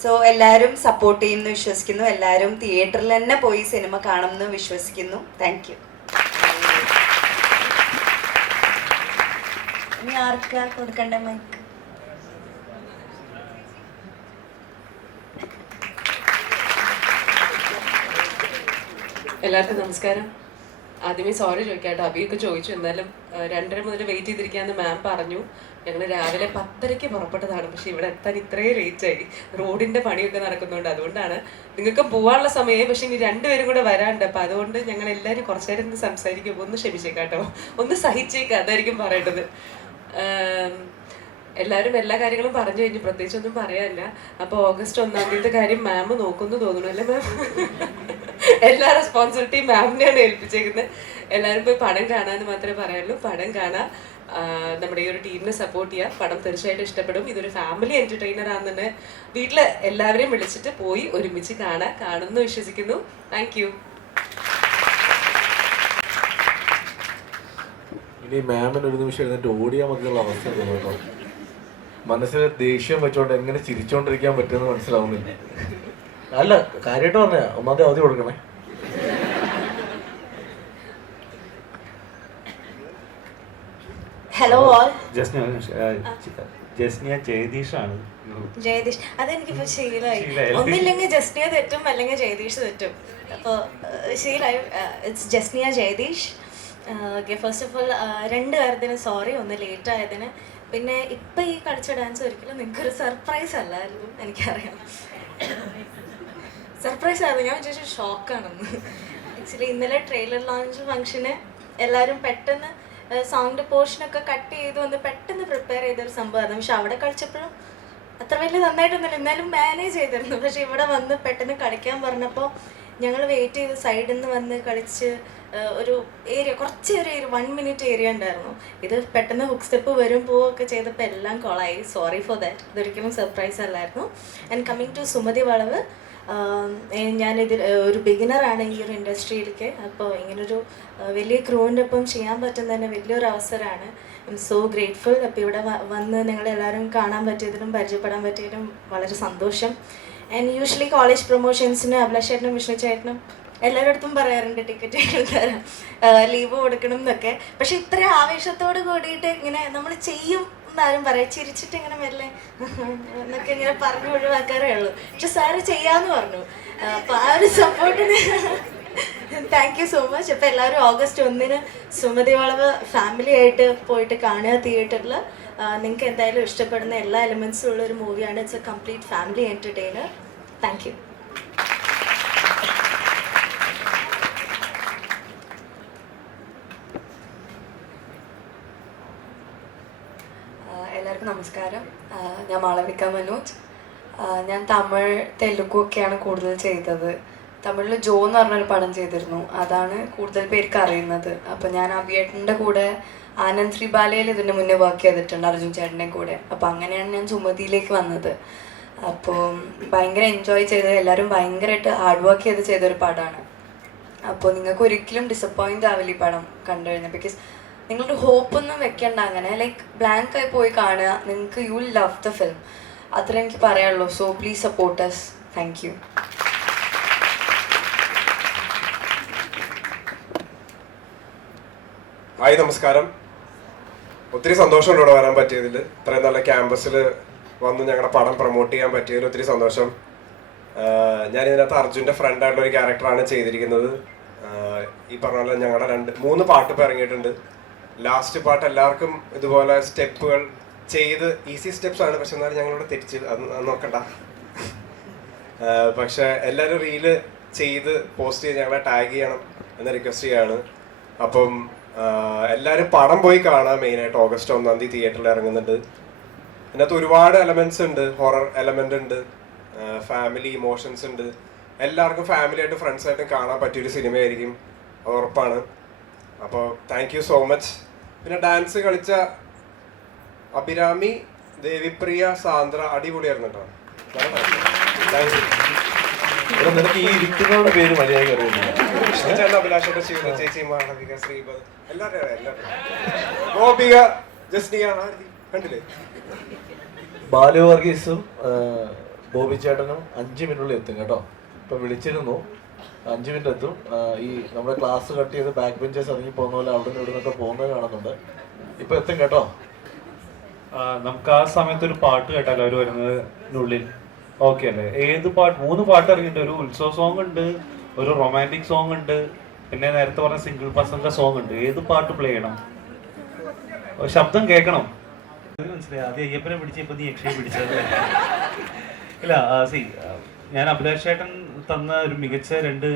സോ എല്ലാവരും സപ്പോർട്ട് ചെയ്യുമെന്ന് വിശ്വസിക്കുന്നു. എല്ലാവരും തിയേറ്ററിൽ തന്നെ പോയി സിനിമ കാണുമെന്ന് വിശ്വസിക്കുന്നു. Thank you. ഇനി ആർക്കാ കൊടുക്കണ്ട മൈക്ക്? എല്ലാവർക്കും നമസ്കാരം. ആദ്യമേ സോറി ചോദിക്കാട്ടോ, അഭിയൊക്കെ ചോദിച്ചു. എന്നാലും 2:30 മുതൽ വെയിറ്റ് ചെയ്തിരിക്കാമെന്ന് മാം പറഞ്ഞു. ഞങ്ങൾ രാവിലെ 10:30 പുറപ്പെട്ടതാണ്, പക്ഷെ ഇവിടെ എത്താൻ ഇത്രയും ലേറ്റായി. റോഡിന്റെ പണിയൊക്കെ നടക്കുന്നുണ്ട്, അതുകൊണ്ടാണ്. നിങ്ങൾക്ക് പോകാനുള്ള സമയമായി, പക്ഷെ ഇനി 2 പേരും കൂടെ വരാനുണ്ട്. അപ്പം അതുകൊണ്ട് ഞങ്ങൾ എല്ലാവരും കുറച്ചു നേരം ഒന്ന് സംസാരിക്കും. ഒന്ന് ക്ഷമിച്ചേക്കാട്ടോ, ഒന്ന് സഹിച്ചേക്കാം, അതായിരിക്കും പറയേണ്ടത്. എല്ലാവരും എല്ലാ കാര്യങ്ങളും പറഞ്ഞു കഴിഞ്ഞു, പ്രത്യേകിച്ചൊന്നും പറയാനില്ല. അപ്പോൾ ഓഗസ്റ്റ് 1 കാര്യം മാം നോക്കുന്നു തോന്നുന്നു അല്ലേ മാം? എല്ലാ റെസ്പോൺസിബിലിറ്റിയും മാമിനെയാണ് ഏൽപ്പിച്ചേക്കുന്നത്. എല്ലാവരും പോയി പടം കാണാമെന്ന് മാത്രമേ പറയുള്ളൂ. പടം കാണാം. നമ്മുടെ ഈ ഒരു ടീമിനെ സപ്പോർട്ട് ചെയ്യുക. പടം തീർച്ചയായിട്ടും ഇഷ്ടപ്പെടും. ഇതൊരു ഫാമിലി എന്റർടൈനർ ആണെന്ന് തന്നെ വീട്ടിൽ എല്ലാവരെയും വിളിച്ചിട്ട് പോയി ഒരുമിച്ച് കാണുന്നു വിശ്വസിക്കുന്നു. Thank you. ഇനി മാമിന് ഒരു നിമിഷം എഴുന്നേറ്റ് ഓടിയാൽ മതിയുള്ള അവസ്ഥ കേട്ടോ. മനസ്സിൽ ദേഷ്യം വെച്ചോണ്ട് എങ്ങനെ ചിരിച്ചോണ്ടിരിക്കാൻ പറ്റുമെന്ന് മനസ്സിലാവുന്നില്ല. അല്ല, കാര്യമായിട്ട് പറഞ്ഞ ഒന്നാമത്തെ അവധി കൊടുക്കണേ. Hello all. ജസ്നിയ ജയദീഷാണ്. ജയദീഷ്, അതെനിക്കിപ്പോ ശീലമായി. ഒന്നില്ലെങ്കിൽ ജസ്നിയ തെറ്റും അല്ലെങ്കിൽ ജയദീഷ് തെറ്റും. അപ്പോൾ ശീലമായി. It's Jasniya Jayadeesh. Okay, first of all 2 കാര്യത്തിന് സോറി. ഒന്ന് ലേറ്റ് ആയതിന്. പിന്നെ ഇപ്പം ഈ കളിച്ച ഡാൻസ് ഒരിക്കലും നിങ്ങൾക്കൊരു സർപ്രൈസ് അല്ലായിരുന്നു, എനിക്കറിയാം. സർപ്രൈസ് ആയിരുന്നു. ഞാൻ വിചാരിച്ചു ഷോക്കാണെന്ന്. ആക്ച്വലി ഇന്നലെ ട്രെയിലർ ലോഞ്ച് ഫംഗ്ഷന് എല്ലാവരും പെട്ടെന്ന് സൗണ്ട് പോർഷനൊക്കെ കട്ട് ചെയ്ത് വന്ന് പെട്ടെന്ന് പ്രിപ്പയർ ചെയ്തൊരു സംഭവമായിരുന്നു. പക്ഷെ അവിടെ കളിച്ചപ്പോഴും അത്ര വലിയ നന്നായിട്ടൊന്നുമില്ല, എന്നാലും മാനേജ് ചെയ്തിരുന്നു. പക്ഷെ ഇവിടെ വന്ന് പെട്ടെന്ന് കളിക്കാൻ പറഞ്ഞപ്പോൾ ഞങ്ങൾ വെയിറ്റ് ചെയ്ത് സൈഡിൽ നിന്ന് വന്ന് കളിച്ച് ഒരു ഏരിയ, കുറച്ച് ഒരു 1 മിനിറ്റ് ഏരിയ ഉണ്ടായിരുന്നു. ഇത് പെട്ടെന്ന് ഹുക്ക് സ്റ്റെപ്പ് വരും പോവുകയൊക്കെ ചെയ്തപ്പോൾ എല്ലാം കൊളായി. Sorry for that. ഇതൊരിക്കലും സർപ്രൈസ് അല്ലായിരുന്നു. And coming to Sumathi Valavu, ഞാനിതിൽ ഒരു ബിഗിനറാണ് ഈ ഒരു ഇൻഡസ്ട്രിയിലേക്ക്. അപ്പോൾ ഇങ്ങനൊരു വലിയ ക്രൂവിൻ്റെ ഒപ്പം ചെയ്യാൻ പറ്റുന്ന തന്നെ വലിയൊരു അവസരമാണ്. I M so grateful. അപ്പോൾ ഇവിടെ വന്ന് നിങ്ങളെല്ലാവരും കാണാൻ പറ്റിയതിലും പരിചയപ്പെടാൻ പറ്റിയതിലും വളരെ സന്തോഷം. ആൻഡ് യൂഷ്വലി കോളേജ് പ്രൊമോഷൻസിന് അഭിലാഷ് ചേട്ടനും വിഷ്ണു ചേട്ടനും എല്ലാവരുടെ അടുത്തും പറയാറുണ്ട് ടിക്കറ്റ് തരാം, ലീവ് കൊടുക്കണം എന്നൊക്കെ. പക്ഷെ ഇത്ര ആവേശത്തോട് കൂടിയിട്ട് ഇങ്ങനെ നമ്മൾ ചെയ്യും എന്നാരും പറയാം, ചിരിച്ചിട്ട് ഇങ്ങനെ മെല്ലെ എന്നൊക്കെ ഇങ്ങനെ പറഞ്ഞു ഒഴിവാക്കാറേ ഉള്ളൂ. പക്ഷെ സാറ് ചെയ്യാന്ന് പറഞ്ഞു. അപ്പോൾ ആ ഒരു സപ്പോർട്ടിന് താങ്ക് യു സോ മച്ച്. അപ്പോൾ എല്ലാവരും ഓഗസ്റ്റ് 1 സുമതി വളവ് ഫാമിലി ആയിട്ട് പോയിട്ട് കാണുക തിയേറ്ററിൽ. നിങ്ങൾക്ക് എന്തായാലും ഇഷ്ടപ്പെടുന്ന എല്ലാ എലിമെൻസും ഉള്ളൊരു മൂവിയാണ്. It's A complete family entertainer. Thank you. എല്ലാവർക്കും നമസ്കാരം. ഞാൻ മാളവിക മനോജ്. ഞാൻ തമിഴ് തെലുഗു ഒക്കെയാണ് കൂടുതൽ ചെയ്തത്. തമിഴിൽ ജോ എന്ന് പറഞ്ഞൊരു പടം ചെയ്തിരുന്നു, അതാണ് കൂടുതൽ പേർക്ക് അറിയുന്നത്. അപ്പോൾ ഞാൻ അഭിയേട്ടൻ്റെ കൂടെ ആനന്ദ് ശ്രീബാലയിൽ ഇതിന് മുന്നേ വർക്ക് ചെയ്തിട്ടുണ്ട്, അർജുൻ ചേട്ടൻ്റെ കൂടെ. അപ്പോൾ അങ്ങനെയാണ് ഞാൻ സുമതിയിലേക്ക് വന്നത്. അപ്പോൾ ഭയങ്കര എൻജോയ് ചെയ്ത് എല്ലാവരും ഭയങ്കരമായിട്ട് ഹാർഡ് വർക്ക് ചെയ്തൊരു പടമാണ്. അപ്പോൾ നിങ്ങൾക്ക് ഒരിക്കലും ഡിസപ്പോയിൻ്റ് ആവില്ല ഈ പടം കണ്ടു കഴിഞ്ഞാൽ. ബിക്കോസ് നിങ്ങളൊരു ഹോപ്പൊന്നും വെക്കണ്ട, അങ്ങനെ ലൈക്ക് ബ്ലാങ്ക് ആയി പോയി കാണുക. നിങ്ങൾക്ക് you will love the film. അത്ര എനിക്ക് പറയാനുള്ളൂ. So please support us. Thank you. Hi, നമസ്കാരം. ഒത്തിരി സന്തോഷമുണ്ട് ഇവിടെ വരാൻ പറ്റിയതിൽ. ഇത്രയും നല്ല ക്യാമ്പസിൽ വന്ന് ഞങ്ങളുടെ പടം പ്രൊമോട്ട് ചെയ്യാൻ പറ്റിയതിൽ ഒത്തിരി സന്തോഷം. ഞാൻ ഇതിനകത്ത് അർജുൻ്റെ ഫ്രണ്ടായിട്ടുള്ള ഒരു ക്യാരക്ടറാണ് ചെയ്തിരിക്കുന്നത്. ഈ പറഞ്ഞ പോലെ ഞങ്ങളുടെ 3 പാട്ട് ഇപ്പോൾ ഇറങ്ങിയിട്ടുണ്ട്. ലാസ്റ്റ് പാട്ട് എല്ലാവർക്കും ഇതുപോലെ സ്റ്റെപ്പുകൾ ചെയ്ത് ഈസി സ്റ്റെപ്സ് ആണ്, പക്ഷെ എന്നാലും ഞങ്ങളോട് തെറ്റിച്ച് അത് നോക്കണ്ട. പക്ഷെ എല്ലാവരും റീല് ചെയ്ത് പോസ്റ്റ് ചെയ്ത് ഞങ്ങളെ ടാഗ് ചെയ്യണം എന്ന് റിക്വസ്റ്റ് ചെയ്യാണ്. അപ്പം എല്ലാവരും പടം പോയി കാണാം. മെയിനായിട്ട് ഓഗസ്റ്റ് 1 തിയേറ്ററിൽ ഇറങ്ങുന്നുണ്ട്. ഇതിനകത്ത് ഒരുപാട് എലമെന്റ്സ് ഉണ്ട്. ഹൊറർ എലമെന്റ് ഉണ്ട്, ഫാമിലി ഇമോഷൻസ് ഉണ്ട്. എല്ലാവർക്കും ഫാമിലിയായിട്ടും ഫ്രണ്ട്സായിട്ടും കാണാൻ പറ്റിയൊരു സിനിമയായിരിക്കും, അത് ഉറപ്പാണ്. അപ്പോൾ താങ്ക് യു സോ മച്ച്. പിന്നെ ഡാൻസ് കളിച്ച അഭിരാമി, ദേവിപ്രിയ, സാന്ദ്ര അടിപൊളിയായിരുന്നു കേട്ടോ. Thank you. നിനക്ക് ഈ ഇരിക്കുന്നവരുടെ പേര് മര്യാദ അറിയില്ല. അഭിലാഷയുടെ ശിവ ചേച്ചി, മാളവിക, ശ്രീപദ്, എല്ലാവരും ഗോപിക, ജസ്നിയ, കണ്ടില്ലേ? ബാലു വർഗീസും ബോബി ചേട്ടനും 5 മിനിറ്റുള്ളിൽ എത്തും കേട്ടോ. ഇപ്പൊ വിളിച്ചിരുന്നു, 5 മിനിറ്റ് എത്തും. ഈ നമ്മുടെ ക്ലാസ് കട്ട് ചെയ്ത് ബാക്ക് ബെഞ്ചേഴ്സ് ഇറങ്ങി പോകുന്ന പോലെ അവിടെ നിന്ന് ഇവിടെ നിന്നൊക്കെ പോകുന്നത് കാണുന്നുണ്ട്. ഇപ്പൊ എത്തും കേട്ടോ. നമുക്ക് ആ സമയത്ത് ഒരു പാട്ട് കേട്ടാലോ അവർ വരുന്നതിനുള്ളിൽ? ഓക്കെ അല്ലേ? ഏത് പാട്ട്? 3 പാട്ട് ഇറങ്ങിയിട്ടുണ്ട്. ഒരു ഉത്സവ സോങ് ഉണ്ട്, ഒരു റൊമാൻറ്റിക് സോങ് ഉണ്ട്, പിന്നെ നേരത്തെ പറഞ്ഞ സിംഗിൾ പേഴ്സന്റെ സോങ് ഉണ്ട്. ഏത് പാട്ട് പ്ലേ ചെയ്യണം? ശബ്ദം കേൾക്കണം. മനസ്സിലായി. ആദ്യം അയ്യപ്പനെ പിടിച്ചപ്പോ നീ യക്ഷയെ പിടിച്ചത് ഇല്ല. സി, ഞാൻ അഭിലാഷ് ചേട്ടൻ തന്ന ഒരു മികച്ച 2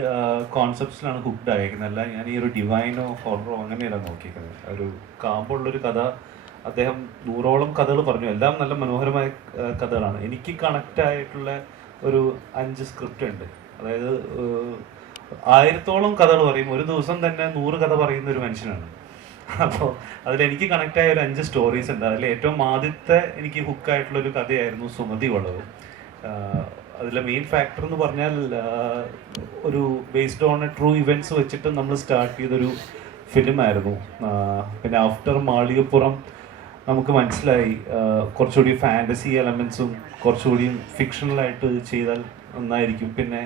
കോൺസെപ്റ്റ്സിലാണ് കുക്ക്ഡ് ആയിരിക്കുന്നത്. അല്ല ഞാൻ ഈ ഒരു ഡിവൈനോ ഹൊററോ അങ്ങനെയല്ല നോക്കിയിരിക്കുന്നത്. ഒരു കാമ്പുള്ളൊരു കഥ. അദ്ദേഹം 100ഓളം കഥകൾ പറഞ്ഞു. എല്ലാം നല്ല മനോഹരമായ കഥകളാണ്. എനിക്ക് കണക്റ്റ് ആയിട്ടുള്ള ഒരു 5 സ്ക്രിപ്റ്റ് ഉണ്ട്. അതായത് 1000ഓളം കഥകൾ പറയും. ഒരു ദിവസം തന്നെ 100 കഥ പറയുന്ന ഒരു മനുഷ്യനാണ്. അപ്പോൾ അതിലെനിക്ക് കണക്ട് ആയ ഒരു 5 സ്റ്റോറീസ് ഉണ്ട്. അതിൽ ഏറ്റവും ആദ്യത്തെ എനിക്ക് ഹുക്കായിട്ടുള്ളൊരു കഥയായിരുന്നു സുമതി വളവ്. അതിലെ മെയിൻ ഫാക്ടർ എന്ന് പറഞ്ഞാൽ ഒരു based on A true events വെച്ചിട്ട് നമ്മൾ സ്റ്റാർട്ട് ചെയ്തൊരു ഫിലിമായിരുന്നു. പിന്നെ ആഫ്റ്റർ മാളികപ്പുറം നമുക്ക് മനസ്സിലായി കുറച്ചുകൂടി ഫാൻറ്റസി എലമെൻസും കുറച്ചുകൂടി ഫിക്ഷണലായിട്ട് ചെയ്താൽ നന്നായിരിക്കും. പിന്നെ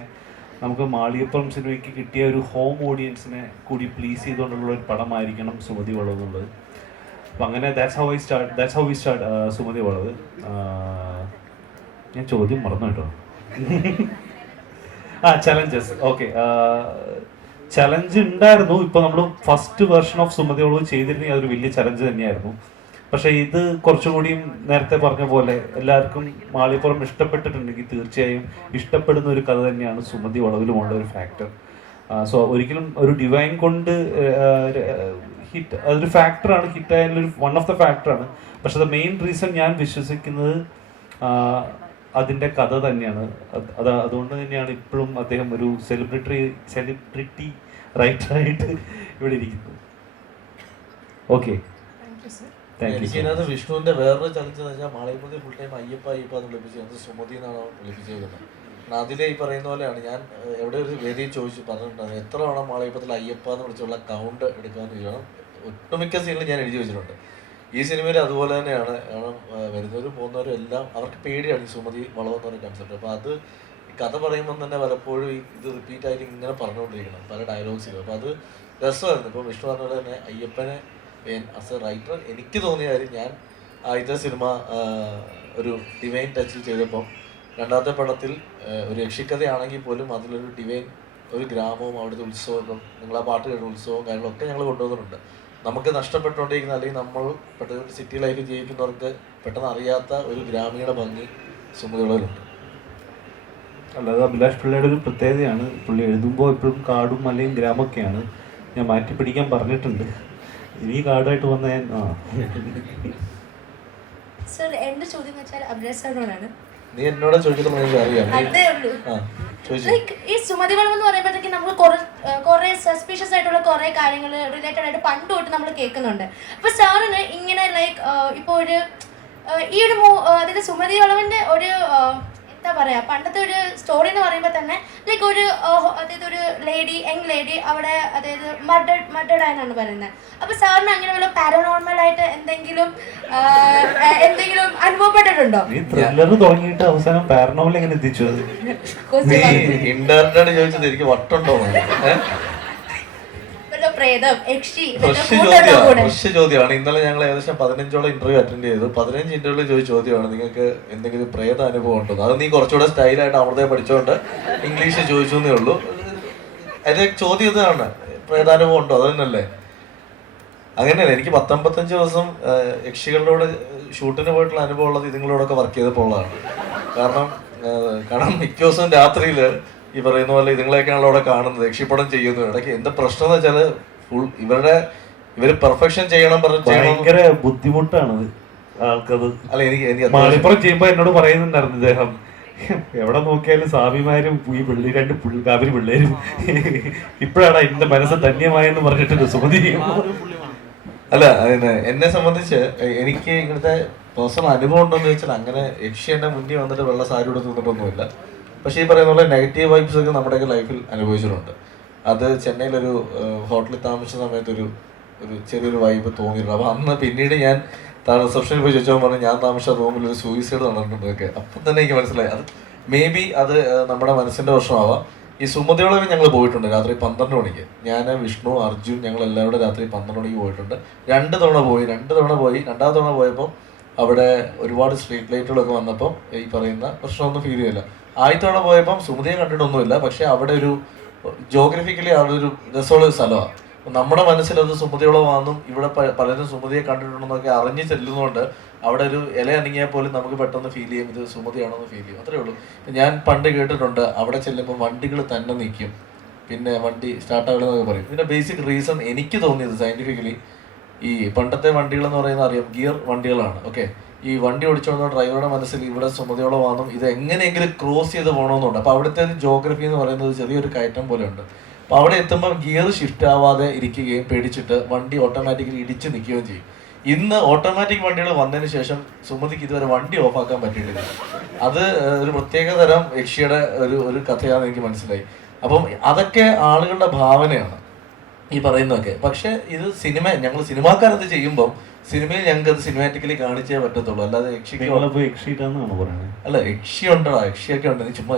നമുക്ക് മാളികപ്പുറം സിനിമയ്ക്ക് കിട്ടിയ ഒരു ഹോം ഓഡിയൻസിനെ കൂടി പ്ലീസ് ചെയ്തുകൊണ്ടുള്ള ഒരു പടമായിരിക്കണം സുമതി വളവ് എന്നുള്ളത്. അപ്പം അങ്ങനെ that's how we start Sumathi വളവ്. ഞാൻ ചോദ്യം മറന്നു കേട്ടോ. ചലഞ്ചസ്. ഓക്കെ, ചലഞ്ച് ഉണ്ടായിരുന്നു. ഇപ്പൊ നമ്മൾ ഫസ്റ്റ് വെർഷൻ ഓഫ് സുമതി വളവ് ചെയ്തിരുന്നെങ്കിൽ അതൊരു വലിയ ചലഞ്ച് തന്നെയായിരുന്നു. പക്ഷെ ഇത് കുറച്ചുകൂടിയും നേരത്തെ പറഞ്ഞ പോലെ എല്ലാവർക്കും മാളികപ്പുറം ഇഷ്ടപ്പെട്ടിട്ടുണ്ടെങ്കിൽ തീർച്ചയായും ഇഷ്ടപ്പെടുന്ന ഒരു കഥ തന്നെയാണ് സുമതി വളവിലുമുള്ള ഒരു ഫാക്ടർ. സോ ഒരിക്കലും ഒരു ഡിവൈൻ കൊണ്ട് ഹിറ്റ് അതൊരു ഫാക്ടറാണ്, ഹിറ്റായാലൊരു വൺ ഓഫ് ദ ഫാക്ടറാണ്. പക്ഷെ ദ മെയിൻ റീസൺ ഞാൻ വിശ്വസിക്കുന്നത് അതിൻ്റെ കഥ തന്നെയാണ്. അതുകൊണ്ട് തന്നെയാണ് ഇപ്പോഴും അദ്ദേഹം ഒരു സെലിബ്രിറ്റി റൈറ്ററായിട്ട് ഇവിടെ ഇരിക്കുന്നത്. ഓക്കെ, എനിക്ക് ഇതിനകത്ത് വിഷ്ണുവിന്റെ വേറൊരു ചലഞ്ച് എന്ന് വെച്ചാൽ മാളികപ്പുറത്തിൽ ഫുൾ ടൈം അയ്യപ്പ എന്ന് വിളിപ്പിച്ചത് സുമതി എന്നാണ് വിളിപ്പിച്ചിരുന്നത്. അതിലെ ഈ പറയുന്ന പോലെയാണ്. ഞാൻ എവിടെ ഒരു വേദിയിൽ പറഞ്ഞിട്ടുണ്ടായിരുന്നു എത്ര തവണ മാളികപ്പുറത്തിൽ അയ്യപ്പ എന്ന് വിളിച്ചുള്ള കൗണ്ട് എടുക്കാമെന്ന് ചോദിക്കണം. ഒട്ടുമിക്ക സീനിൽ ഞാൻ എഴുതി വെച്ചിട്ടുണ്ട്. ഈ സിനിമയിൽ അതുപോലെ തന്നെയാണ്. കാരണം വരുന്നവരും പോകുന്നവരും എല്ലാം അവർക്ക് പേടിയാണ് ഈ സുമതി വളവെന്ന് പറയുന്ന കൺസെപ്റ്റ്. അപ്പോൾ അത് കഥ പറയുമ്പോൾ തന്നെ പലപ്പോഴും ഇത് റിപ്പീറ്റ് ആയിട്ട് ഇങ്ങനെ പറഞ്ഞുകൊണ്ടിരിക്കണം പല ഡയലോഗ്സിലും. അപ്പോൾ അത് രസമായിരുന്നു. ഇപ്പോൾ വിഷ്ണു പറഞ്ഞ പോലെ തന്നെ അയ്യപ്പനെ ആസ് എ റൈറ്റർ എനിക്ക് തോന്നിയ കാര്യം, ഞാൻ ആദ്യത്തെ സിനിമ ഒരു ഡിവൈൻ ടച്ച് ചെയ്തപ്പം രണ്ടാമത്തെ പടത്തിൽ ഒരു യക്ഷിക്കഥയാണെങ്കിൽ പോലും അതിലൊരു ഡിവൈൻ ഒരു ഗ്രാമവും അവിടുത്തെ ഉത്സവം, ഇപ്പം നിങ്ങൾ ആ പാട്ട് കേട്ട ഉത്സവവും കാര്യങ്ങളൊക്കെ ഞങ്ങൾ കൊണ്ടുവന്നിട്ടുണ്ട്. നമുക്ക് നഷ്ടപ്പെട്ടുകൊണ്ടിരിക്കുന്ന അല്ലെങ്കിൽ നമ്മൾ പെട്ടെന്ന് സിറ്റി ലൈഫ് ജീവിക്കുന്നവർക്ക് പെട്ടെന്ന് അറിയാത്ത ഒരു ഗ്രാമീണ ഭംഗി സുമതികളുണ്ട്. അല്ലാതെ അഭിലാഷ് പിള്ളയുടെ ഒരു പ്രത്യേകതയാണ്, പുള്ളി എഴുതുമ്പോൾ എപ്പോഴും കാടും മലയും ഗ്രാമമൊക്കെയാണ്. ഞാൻ മാറ്റി പിടിക്കാൻ പറഞ്ഞിട്ടുണ്ട്. ഇനി കാർഡായിട്ട് വന്ന ഞാൻ സർ എന്റെ ചോദ്യം എന്ന് വെച്ചാൽ അഭിലാഷ് സാറിനോടാണ്. നീ എന്നോട് ചോദിക്കുന്നത് എനിക്ക് അറിയാം. അതേ ഉള്ളൂ. ലൈക്ക് ഈ സുമതി വളവ് എന്ന് പറയുമ്പോഴത്തേക്ക് നമ്മൾ കുറെ സസ്പീഷ്യസ് ആയിട്ടുള്ള കുറെ കാര്യങ്ങൾ റിലേറ്റഡ് ആയിട്ട് പണ്ട് തൊട്ട് നമ്മൾ കേൾക്കുന്നുണ്ട്. അപ്പൊ സാറിന് ഇങ്ങനെ ലൈക്ക് ഇപ്പൊ ഒരു ഈ ഒരു അതായത് സുമതി വളവിന്റെ ഒരു എന്താ പറയാ പണ്ടത്തെ ഒരു സ്റ്റോറി എന്ന് പറയുമ്പോൾ തന്നെ ലൈക്ക് ഒരു അതായത് ഒരു യങ് ലേഡി അവിടെ അതായത് മർഡേഡ് ആയെന്നാണ് പറയുന്നത്. അപ്പൊ സാറിന് അങ്ങനെയുള്ള പാരനോർമൽ ആയിട്ട് എന്തെങ്കിലും അനുഭവപ്പെട്ടിട്ടുണ്ടോ? തുടങ്ങിയിട്ട് അവസാനം പാരനോർമൽ എങ്ങനെ എത്തിച്ചു? ഇന്റർനെറ്റ് ചോദിച്ചത് എനിക്ക് വട്ടുണ്ടോ? ഫ്രഷ് ചോദ്യമാണ്. ഇന്നലെ ഞങ്ങൾ ഏകദേശം 15ഓളം ഇന്റർവ്യൂ അറ്റൻഡ് ചെയ്തു. 15 ഇന്റർവ്യൂവിൽ ചോദിച്ച ചോദ്യമാണ് നിങ്ങൾക്ക് എന്തെങ്കിലും പ്രേത അനുഭവം ഉണ്ടോ. അത് നീ കുറച്ചുകൂടെ സ്റ്റൈലായിട്ട് അമൃതയെ പഠിച്ചോണ്ട് ഇംഗ്ലീഷ് ചോദിച്ചു എന്നേ ഉള്ളൂ. അതിന്റെ ചോദ്യം ഇതാണ്, പ്രേതാനുഭവം ഉണ്ടോ? അത് തന്നെയല്ലേ? അങ്ങനെയല്ല. എനിക്ക് 55 ദിവസം യക്ഷികളുടെ ഷൂട്ടിന് പോയിട്ടുള്ള അനുഭവം ഉള്ളത് ഇതുങ്ങളോടൊക്കെ വർക്ക് ചെയ്തപ്പോൾ ഉള്ളതാണ്. കാരണം മിക്ക ദിവസവും രാത്രിയിൽ ഈ പറയുന്ന പോലെ ഇതുങ്ങളെയൊക്കെയാണല്ലോ അവിടെ കാണുന്നത്, യക്ഷിപ്പടം ചെയ്യുന്നു. ഇടയ്ക്ക് എന്താ പ്രശ്നം എന്ന് വെച്ചാല് ഇവര് പെർഫെക്ഷൻ ചെയ്യണം ഭയങ്കര ബുദ്ധിമുട്ടാണത് ആൾക്കത്. അല്ല, എനിക്ക് മാളിപ്പുറം ചെയ്യുമ്പോ എന്നോട് പറയുന്നുണ്ടായിരുന്നു ഇദ്ദേഹം, എവിടെ നോക്കിയാലും സ്വാമിമാരും ഈ കാവിരി പിള്ളേരും ഇപ്പോഴാണ് എന്റെ മനസ്സ് ധന്യമായെന്ന് പറഞ്ഞിട്ടുണ്ട് സുമതി. അല്ല, എന്നെ സംബന്ധിച്ച് എനിക്ക് ഇങ്ങനത്തെ പേഴ്സണൽ അനുഭവം ഉണ്ടോന്ന് ചോദിച്ചാൽ അങ്ങനെ യക്ഷിയുടെ മുന്നിൽ വന്നിട്ട് വെള്ള സാരി എടുത്ത് നിന്നിട്ടൊന്നുമില്ല. പക്ഷേ ഈ പറയുന്ന പോലെ നെഗറ്റീവ് വൈബ്സ് ഒക്കെ നമ്മുടെയൊക്കെ ലൈഫിൽ അനുഭവിച്ചിട്ടുണ്ട്. അത് ചെന്നൈയിലൊരു ഹോട്ടലിൽ താമസിച്ച സമയത്ത് ഒരു ചെറിയൊരു വൈബ് തോന്നിയിട്ടുണ്ട്. അപ്പോൾ അന്ന് പിന്നീട് ഞാൻ റിസപ്ഷനിൽ പോയി ചോദിച്ചാൽ പറഞ്ഞു ഞാൻ താമസിച്ച റൂമിൽ ഒരു സൂയിസൈഡ് നടന്നിട്ടുണ്ടൊക്കെ. അപ്പം തന്നെ എനിക്ക് മനസ്സിലായി അത് മേ ബി അത് നമ്മുടെ മനസ്സിൻ്റെ പ്രശ്നമാവാം. ഈ സുമതിയോളം ഞങ്ങൾ പോയിട്ടുണ്ട് രാത്രി 12 മണിക്ക്. ഞാൻ, വിഷ്ണു, അർജുൻ ഞങ്ങൾ എല്ലാവരും രാത്രി 12 മണിക്ക് പോയിട്ടുണ്ട്. 2 തവണ പോയി. രണ്ടാമത്തെ തവണ പോയപ്പോൾ അവിടെ ഒരുപാട് സ്ട്രീറ്റ് ലൈറ്റുകളൊക്കെ വന്നപ്പോൾ ഈ പറയുന്ന പ്രശ്നമൊന്നും ഫീൽ ചെയ്യില്ല. ആദ്യത്തെ തവണ പോയപ്പം സുമതിയെ കണ്ടിട്ടൊന്നുമില്ല. പക്ഷെ അവിടെ ഒരു ജോഗ്രഫിക്കലി അതൊരു രസമുള്ള സ്ഥലമാണ്. നമ്മുടെ മനസ്സിലത് സുമതിയോളമാണെന്നും ഇവിടെ പലരും സുമതിയെ കണ്ടിട്ടുണ്ടെന്നൊക്കെ അറിഞ്ഞ് ചെല്ലുന്നതുകൊണ്ട് അവിടെ ഒരു ഇല അനങ്ങിയാൽ പോലും നമുക്ക് പെട്ടെന്ന് ഫീൽ ചെയ്യും ഇത് സുമതിയാണെന്ന് ഫീൽ ചെയ്യും. അത്രേ ഉള്ളൂ. ഞാൻ പണ്ട് കേട്ടിട്ടുണ്ട് അവിടെ ചെല്ലുമ്പോൾ വണ്ടികൾ തന്നെ നിൽക്കും, പിന്നെ വണ്ടി സ്റ്റാർട്ടാകണമെന്നൊക്കെ പറയും. ഇതിന്റെ ബേസിക് റീസൺ എനിക്ക് തോന്നിയത് സയന്റിഫിക്കലി ഈ പണ്ടത്തെ വണ്ടികളെന്ന് പറയുന്നത് അറിയാം, ഗിയർ വണ്ടികളാണ്. ഓക്കെ, ഈ വണ്ടി ഓടിച്ചോളുന്ന ഡ്രൈവറുടെ മനസ്സിൽ ഇവിടെ സുമതിയോളമാണെന്നും ഇത് എങ്ങനെയെങ്കിലും ക്രോസ് ചെയ്ത് പോകണമെന്നുണ്ട്. അപ്പോൾ അവിടുത്തെ ഒരു ജോഗ്രഫി എന്ന് പറയുന്നത് ചെറിയൊരു കയറ്റം പോലെ ഉണ്ട്. അപ്പോൾ അവിടെ എത്തുമ്പോൾ ഗിയർ ഷിഫ്റ്റ് ആവാതെ ഇരിക്കുകയും പേടിച്ചിട്ട് വണ്ടി ഓട്ടോമാറ്റിക്കലി ഇടിച്ച് നിൽക്കുകയും ചെയ്യും. ഇന്ന് ഓട്ടോമാറ്റിക് വണ്ടികൾ വന്നതിന് ശേഷം സുമതിക്ക് ഇതുവരെ വണ്ടി ഓഫാക്കാൻ പറ്റിയിട്ടില്ല. അത് ഒരു പ്രത്യേക തരം യക്ഷിയുടെ ഒരു കഥയാണെന്ന് എനിക്ക് മനസ്സിലായി. അപ്പം അതൊക്കെ ആളുകളുടെ ഭാവനയാണ് ഈ പറയുന്നതൊക്കെ. പക്ഷെ ഇത് ഞങ്ങൾ സിനിമാക്കാരത് ചെയ്യുമ്പോൾ സിനിമയിൽ ഞങ്ങൾക്ക് അത് സിനിമാറ്റിക്കലി കാണിച്ചേ പറ്റത്തുള്ളൂ. അല്ലാതെ അല്ല, യക്ഷി ഉണ്ടോ, യക്ഷിയൊക്കെ ഉണ്ട്, ചുമ്മാ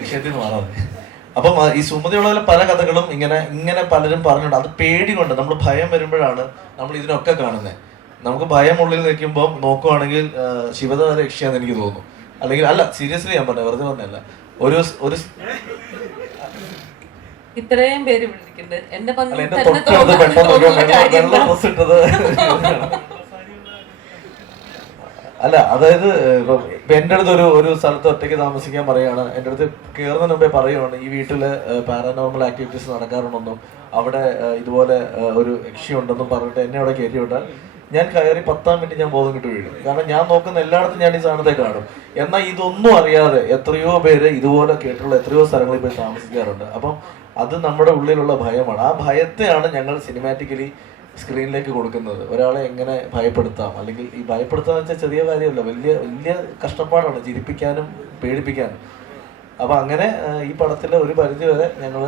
വിഷയത്തിൽ നിന്ന് മാറാതെ. അപ്പം ഈ സുമതിയുള്ള പല കഥകളും ഇങ്ങനെ പലരും പറഞ്ഞിട്ടുണ്ട്. അത് പേടി കൊണ്ട് നമ്മൾ ഭയം വരുമ്പോഴാണ് നമ്മൾ ഇതിനൊക്കെ കാണുന്നത്. നമുക്ക് ഭയം ഉള്ളിൽ നിൽക്കുമ്പോൾ നോക്കുവാണെങ്കിൽ ശിവത വരെ യക്ഷിയാന്ന് എനിക്ക് തോന്നുന്നു. അല്ലെങ്കിൽ അല്ല, സീരിയസ്ലി ഞാൻ പറഞ്ഞത്, വെറുതെ പറഞ്ഞല്ല. ഒരു ഇത്രയും പേര് വിളിക്കുന്നുണ്ട്. എന്റെ അല്ല, അതായത് ഇപ്പൊ എൻ്റെ അടുത്ത് ഒരു സ്ഥലത്ത് ഒറ്റയ്ക്ക് താമസിക്കാൻ പറയാണ്. എൻ്റെ അടുത്ത് കയറുന്നതിന് മുമ്പേ പറയുവാണ് ഈ വീട്ടില് പാരാനോർമൽ ആക്ടിവിറ്റീസ് നടക്കാറുണ്ടെന്നും അവിടെ ഇതുപോലെ ഒരു യക്ഷി ഉണ്ടെന്നും പറഞ്ഞിട്ട് എന്നെ അവിടെ കയറ്റി വിട്ടാൽ ഞാൻ കയറി 10 മിനിറ്റ് ഞാൻ ബോധം കിട്ടു വീഴും. കാരണം ഞാൻ നോക്കുന്ന എല്ലായിടത്തും ഞാൻ ഈ സാധനത്തെ കാണും. എന്നാൽ ഇതൊന്നും അറിയാതെ എത്രയോ പേര് ഇതുപോലെ കേട്ടുള്ള എത്രയോ സ്ഥലങ്ങളിൽ പോയി താമസിക്കാറുണ്ട്. അപ്പം അത് നമ്മുടെ ഉള്ളിലുള്ള ഭയമാണ്. ആ ഭയത്തെയാണ് ഞങ്ങൾ സിനിമാറ്റിക്കലി സ്ക്രീനിലേക്ക് കൊടുക്കുന്നത്. ഒരാളെ എങ്ങനെ ഭയപ്പെടുത്താം, അല്ലെങ്കിൽ ഈ ഭയപ്പെടുത്താന്ന് വെച്ചാൽ ചെറിയ കാര്യമല്ല, വലിയ വലിയ കഷ്ടപ്പാടാണ് ചിരിപ്പിക്കാനും പേടിപ്പിക്കാനും. അപ്പം അങ്ങനെ ഈ പടത്തിൽ ഒരു പരിധി വരെ ഞങ്ങൾ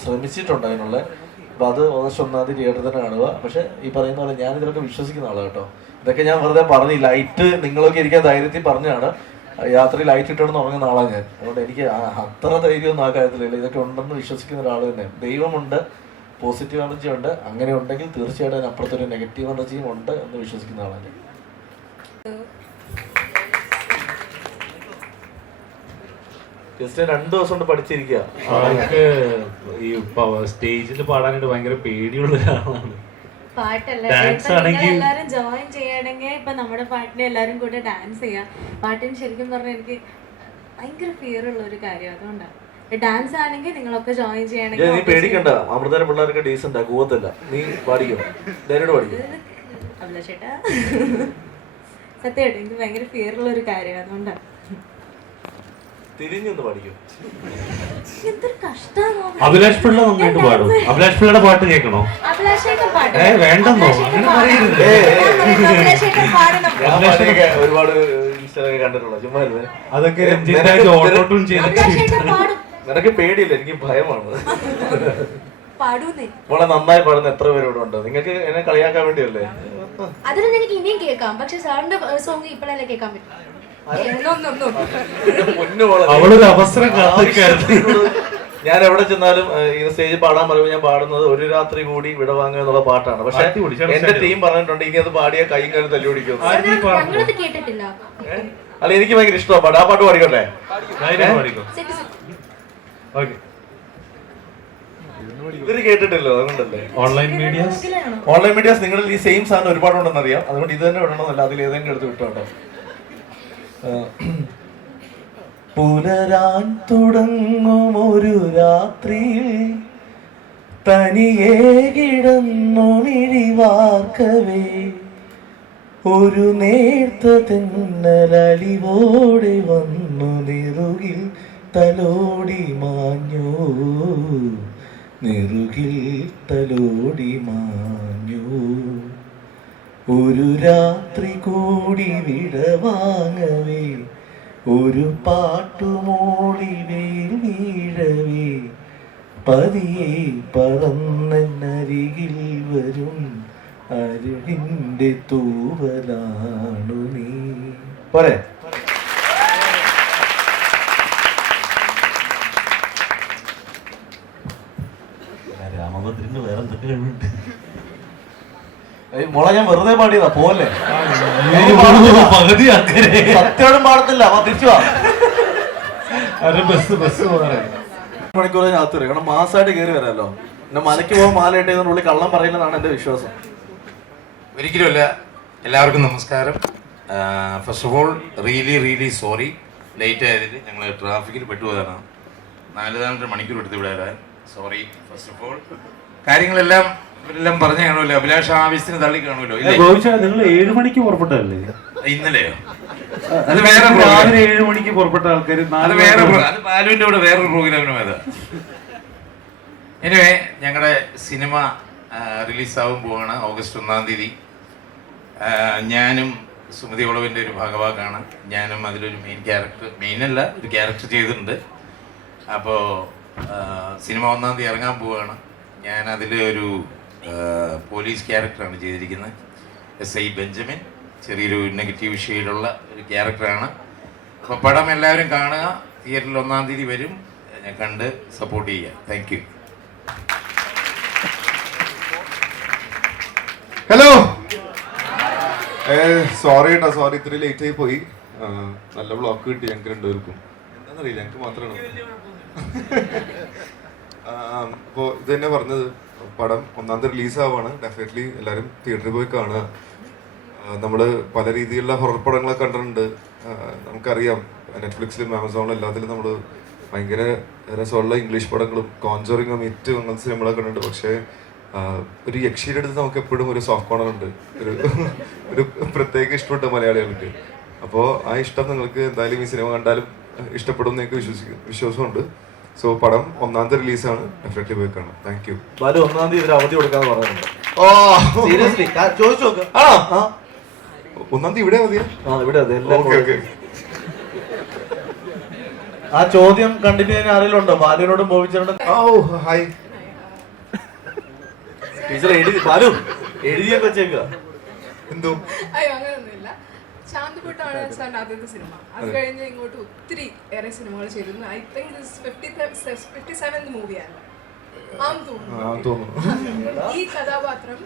ശ്രമിച്ചിട്ടുണ്ട് അതിനുള്ള. അപ്പം അത് ഓഗസ്റ്റ് 1-ാം തീയതി തിയേറ്ററിൽ തന്നെ കാണുക. പക്ഷെ ഈ പറയുന്ന പോലെ ഞാൻ ഇതിലൊക്കെ വിശ്വസിക്കുന്ന ആളാണ് കേട്ടോ. ഇതൊക്കെ ഞാൻ വെറുതെ പറഞ്ഞു, ലൈറ്റ് നിങ്ങളൊക്കെ ഇരിക്കാൻ ധൈര്യത്തിൽ പറഞ്ഞാണ്. രാത്രി ലൈറ്റ് ഇട്ടോണ്ടെന്ന് ഉറങ്ങുന്ന ആളാണ് ഞാൻ. അതുകൊണ്ട് എനിക്ക് അത്ര ധൈര്യമൊന്നും ആ കാര്യത്തിലില്ല. ഇതൊക്കെ ഉണ്ടെന്ന് വിശ്വസിക്കുന്ന ഒരാൾ തന്നെ. ദൈവമുണ്ട്, പോസിറ്റീവ് എനർജി ഉണ്ട്. അങ്ങനെ ഉണ്ടെങ്കിൽ തീർച്ചയായിട്ടും അതിനപ്പുറത്തൊരു നെഗറ്റീവ് എനർജിയും ഉണ്ട് എന്ന് വിശ്വസിക്കുന്ന ആളാണ്. ജസ്റ്റ് 2 ദിവസം കൊണ്ട് പഠിച്ചിരിക്കുക. ഈ സ്റ്റേജിൽ പാടാനായിട്ട് ഭയങ്കര പേടിയുള്ള ഒരാളാണ്. പാട്ടല്ല, ഡാൻസ് ആണെങ്കിൽ എല്ലാരും ജോയിൻ ചെയ്യണമെങ്കിൽ ഇപ്പൊ നമ്മുടെ പാട്ടിന് എല്ലാരും കൂടെ ഡാൻസ് ചെയ്യാം. പാട്ടിന് ശരിക്കും പറഞ്ഞാൽ എനിക്ക് ഭയങ്കര ഫിയർ ഉള്ള ഒരു കാര്യം. അതുകൊണ്ടാണ് ഡാൻസ് ആണെങ്കിൽ നിങ്ങളൊക്കെ ജോയിൻ ചെയ്യണമെങ്കിൽ. നീ പേടിക്കണ്ട, അമൃതയുടെ പിള്ളേരൊക്കെ ഡീസന്റ് കൂവത്തല്ല. നീ പാടിക്കും, ധൈര്യം പാടിക്കും. അഭിലാഷേട്ടാ, സത്യമായിട്ട് എനിക്ക് ഭയങ്കര ഫിയർ ഉള്ള ഒരു കാര്യം. അതുകൊണ്ടാണ് തിരിഞ്ഞൊന്ന് പാടിക്കും. എന്തൊരു കഷ്ടമാണോ. അഭിലാഷ് പിള്ള നന്നായിട്ട് പാടും. അഭിലാഷ് പിള്ളയുടെ പാട്ട് കേൾക്കണോ? അഭിലാഷേട്ടൻ പാടും. വേണ്ടെന്നോ, അങ്ങനെ പറയരുത്. ഞാൻ പാടിയൊക്കെ ഒരുപാട് ഇൻസ്റ്റയിലൊക്കെ കണ്ടിട്ടുള്ള ചുമ്മാ അതൊക്കെ രഞ്ജിത്ത് ഓട്ടോട്യൂൺ ചെയ്തിട്ട്. നിനക്ക് പേടിയില്ല, എനിക്ക് ഭയമാണ്. പാടൂന്നേ മോളെ നന്നായി പാടുന്ന എത്ര പേര് ഇവിടെ ഉണ്ട്. നിങ്ങൾക്ക് എന്നെ കളിയാക്കാൻ വേണ്ടിയല്ലേ? അതിന് എനിക്ക് ഇനിയും കേൾക്കാം, പക്ഷെ സാറിന്റെ സോങ് ഇപ്പോഴല്ലേ കേൾക്കാൻ പറ്റും. അവളൊരു അവസരം കാത്തിരിക്കായിരുന്നു. ഞാൻ എവിടെ ചെന്നാലും ഈ സ്റ്റേജിൽ പാടാൻ പറയുമ്പോൾ ഞാൻ പാടുന്നത് ഒരു രാത്രി കൂടി വിടവാങ്ങുക എന്നുള്ള പാട്ടാണ്. പക്ഷെ എന്റെ ടീം പറഞ്ഞിട്ടുണ്ട് ഇനി അത് പാടിയ കൈയും കാലും തല്ലി പിടിക്കും. ഞങ്ങളത് കേട്ടിട്ടില്ല. അല്ല, എനിക്ക് ഭയങ്കര ഇഷ്ടമാണ് പാട്ട്. ആ പാട്ട് പാടിക്കട്ടെ? ഇവര് കേട്ടിട്ടില്ലോ, അതുകൊണ്ടല്ലേ. ഓൺലൈൻ മീഡിയാസ് നിങ്ങളിൽ ഈ സെയിം സാധനം ഒരുപാടുണ്ടെന്ന് അറിയാം. അതുകൊണ്ട് ഇത് തന്നെ വിടണമെന്നല്ല, അതിൽ ഏതെങ്കിലും എടുത്ത് വിട്ടോട്ടോ. പുലരാൻ തുടങ്ങും ഒരു രാത്രിയിൽ തനിയെ കിടന്നു മിഴിവാർക്കവേ ഒരു നേർത്ത തെന്നലലിവോടെ വന്നു നെറുകിൽ തലോടി മാഞ്ഞു, നെറുകിൽ തലോടി മാഞ്ഞു. ഒരു രാത്രി കൂടി വിടവാങ്ങവേ ഒരു പാട്ടുമോളി വേൽ വീഴവേ പതിയെ പറന്നരികിൽ വരും അരുവിന്റെ തൂവലാണു നീ. പോരെ? രാമഭദ്രന്റെ വേറെ എന്തൊക്കെ കഴിവുണ്ട്. മോളെ ഞാൻ വെറുതെ പാടിയതാ, പോലെ സത്യോടും പാടത്തില്ല. തിരിച്ചു മണിക്കൂർ അകത്ത് വരും. കാരണം മാസമായിട്ട് കയറി വരാമല്ലോ. പിന്നെ മലയ്ക്ക് പോകാൻ മാല ഇട്ടതിന് ഉള്ളിൽ കള്ളം പറയില്ലെന്നാണ് എന്റെ വിശ്വാസം. ഒരിക്കലുമല്ല. എല്ലാവർക്കും നമസ്കാരം. First of all really sorry, late ആയതിൽ. ഞങ്ങൾ ട്രാഫിക്കിൽ പെട്ടുപോയതാണ്. 4 മണിക്കൂർ എടുത്ത് ഇവിടെ വരാൻ. Sorry first of all. കാര്യങ്ങളെല്ലാം ഇവരെല്ലാം പറഞ്ഞു കാണുമല്ലോ. അഭിലാഷ് ആവശ്യത്തിന് തള്ളി കാണുമല്ലോ. നിങ്ങൾ 7 മണിക്ക് പുറപ്പെട്ടതല്ലേ ഇന്നലെയോ? അത് വേറെ രാവിലെ 7 മണിക്ക് പുറപ്പെട്ട ആൾക്കാർ. അത് വേറെ, അത് ബാലുവിന്റെ കൂടെ വേറൊരു പ്രോഗ്രാമിന് പോയതാ. എനിവേ ഞങ്ങളുടെ സിനിമ റിലീസാവാൻ പോവാണ് ഓഗസ്റ്റ് 1-ാം തീയതി. ഞാനും സുമതി വളവിൻ്റെ ഒരു ഭാഗവാക്കാണ്. ഞാനും അതിലൊരു മെയിനല്ല ഒരു ക്യാരക്ടർ ചെയ്തിട്ടുണ്ട്. അപ്പോൾ സിനിമ 1-ാം തീയതി ഇറങ്ങാൻ പോവുകയാണ്. ഞാൻ അതിൽ ഒരു പോലീസ് ക്യാരക്ടറാണ് ചെയ്തിരിക്കുന്നത്. SI ബെഞ്ചമിൻ, ചെറിയൊരു നെഗറ്റീവ് ഷെയ്ഡുള്ള ഒരു ക്യാരക്ടറാണ്. അപ്പോൾ പടം എല്ലാവരും കാണുക. തിയേറ്ററിൽ 1-ാം തീയതി വരും. കണ്ട് സപ്പോർട്ട് ചെയ്യുക. Thank you. ഹലോ, സോറി കേട്ടോ, സോറി ഇത്ര ലേറ്റ് ആയി പോയി. നല്ല ബ്ലോക്ക് കിട്ടി ഞങ്ങൾക്ക് രണ്ടുപേർക്കും. എന്താണെന്നറിയില്ല, ഞങ്ങൾക്ക് മാത്രമാണ്. അപ്പോൾ ഇത് തന്നെ പറഞ്ഞത്, പടം 1-ാം തീയതി റിലീസാവാണ്. ഡെഫിനറ്റ്ലി എല്ലാവരും തിയേറ്ററിൽ പോയി കാണുക. നമ്മൾ പല രീതിയിലുള്ള ഹൊറർ പടങ്ങളൊക്കെ കണ്ടിട്ടുണ്ട്. നമുക്കറിയാം, നെറ്റ്ഫ്ലിക്സിലും ആമസോണിലും എല്ലാത്തിലും നമ്മൾ ഭയങ്കര രസമുള്ള ഇംഗ്ലീഷ് പടങ്ങളും കോൺജറിങ്ങും ഏറ്റവും അങ്ങനത്തെ സിനിമകളൊക്കെ കണ്ടിട്ടുണ്ട്. പക്ഷേ ഒരു യക്ഷിയുടെ അടുത്ത് നമുക്ക് എപ്പോഴും ഒരു സോഫ്റ്റ് കോർണർ ഉണ്ട്, ഒരു പ്രത്യേക ഇഷ്ടപ്പെട്ട മലയാളികൾക്ക്. അപ്പോൾ ആ ഇഷ്ടം നിങ്ങൾക്ക് എന്തായാലും ഈ സിനിമ കണ്ടാലും ഇഷ്ടപ്പെടും എന്ന് എനിക്ക് വിശ്വാസമുണ്ട്. സോ പടം 1-ാം തീയതി റിലീസാണ്. ഡെഫിനറ്റ്ലി പോയി കാണാം. Thank you. ബാലു 1-ാം തീയതി ഇവർ അവധി കൊടുക്കാന്ന് പറയുന്നുണ്ട്. ഓ സീരിയസ്ലി ചോദിച്ചു നോക്ക്. 1-ാം തീയതി ഇവിടെ മതിയാ? ഇവിടെ അതെ. Okay okay. ആ ചോദ്യം കണ്ടിന്യൂ ചെയ്യാൻ ആരെങ്കിലും ഉണ്ടോ? ബാലുവിനോടും ബോബിച്ചോടും. ഓ ഹായ് ടീച്ചർ ബാലു എഴുതിയൊക്കെ വെച്ചേക്കുക. എന്തോ അയ്യോ അങ്ങനെയൊന്നുമില്ല. ശാന്തിപുട്ടാണ് സാറിന്റെ ആദ്യത്തെ സിനിമ. അത് കഴിഞ്ഞ് ഇങ്ങോട്ട് ഒത്തിരി ഏറെ സിനിമകൾ ചെയ്തിരുന്നു. ഐ തിങ്ക് 57th മൂവിയാണ് ആണെന്ന് തോന്നുന്നു. ഈ കഥാപാത്രം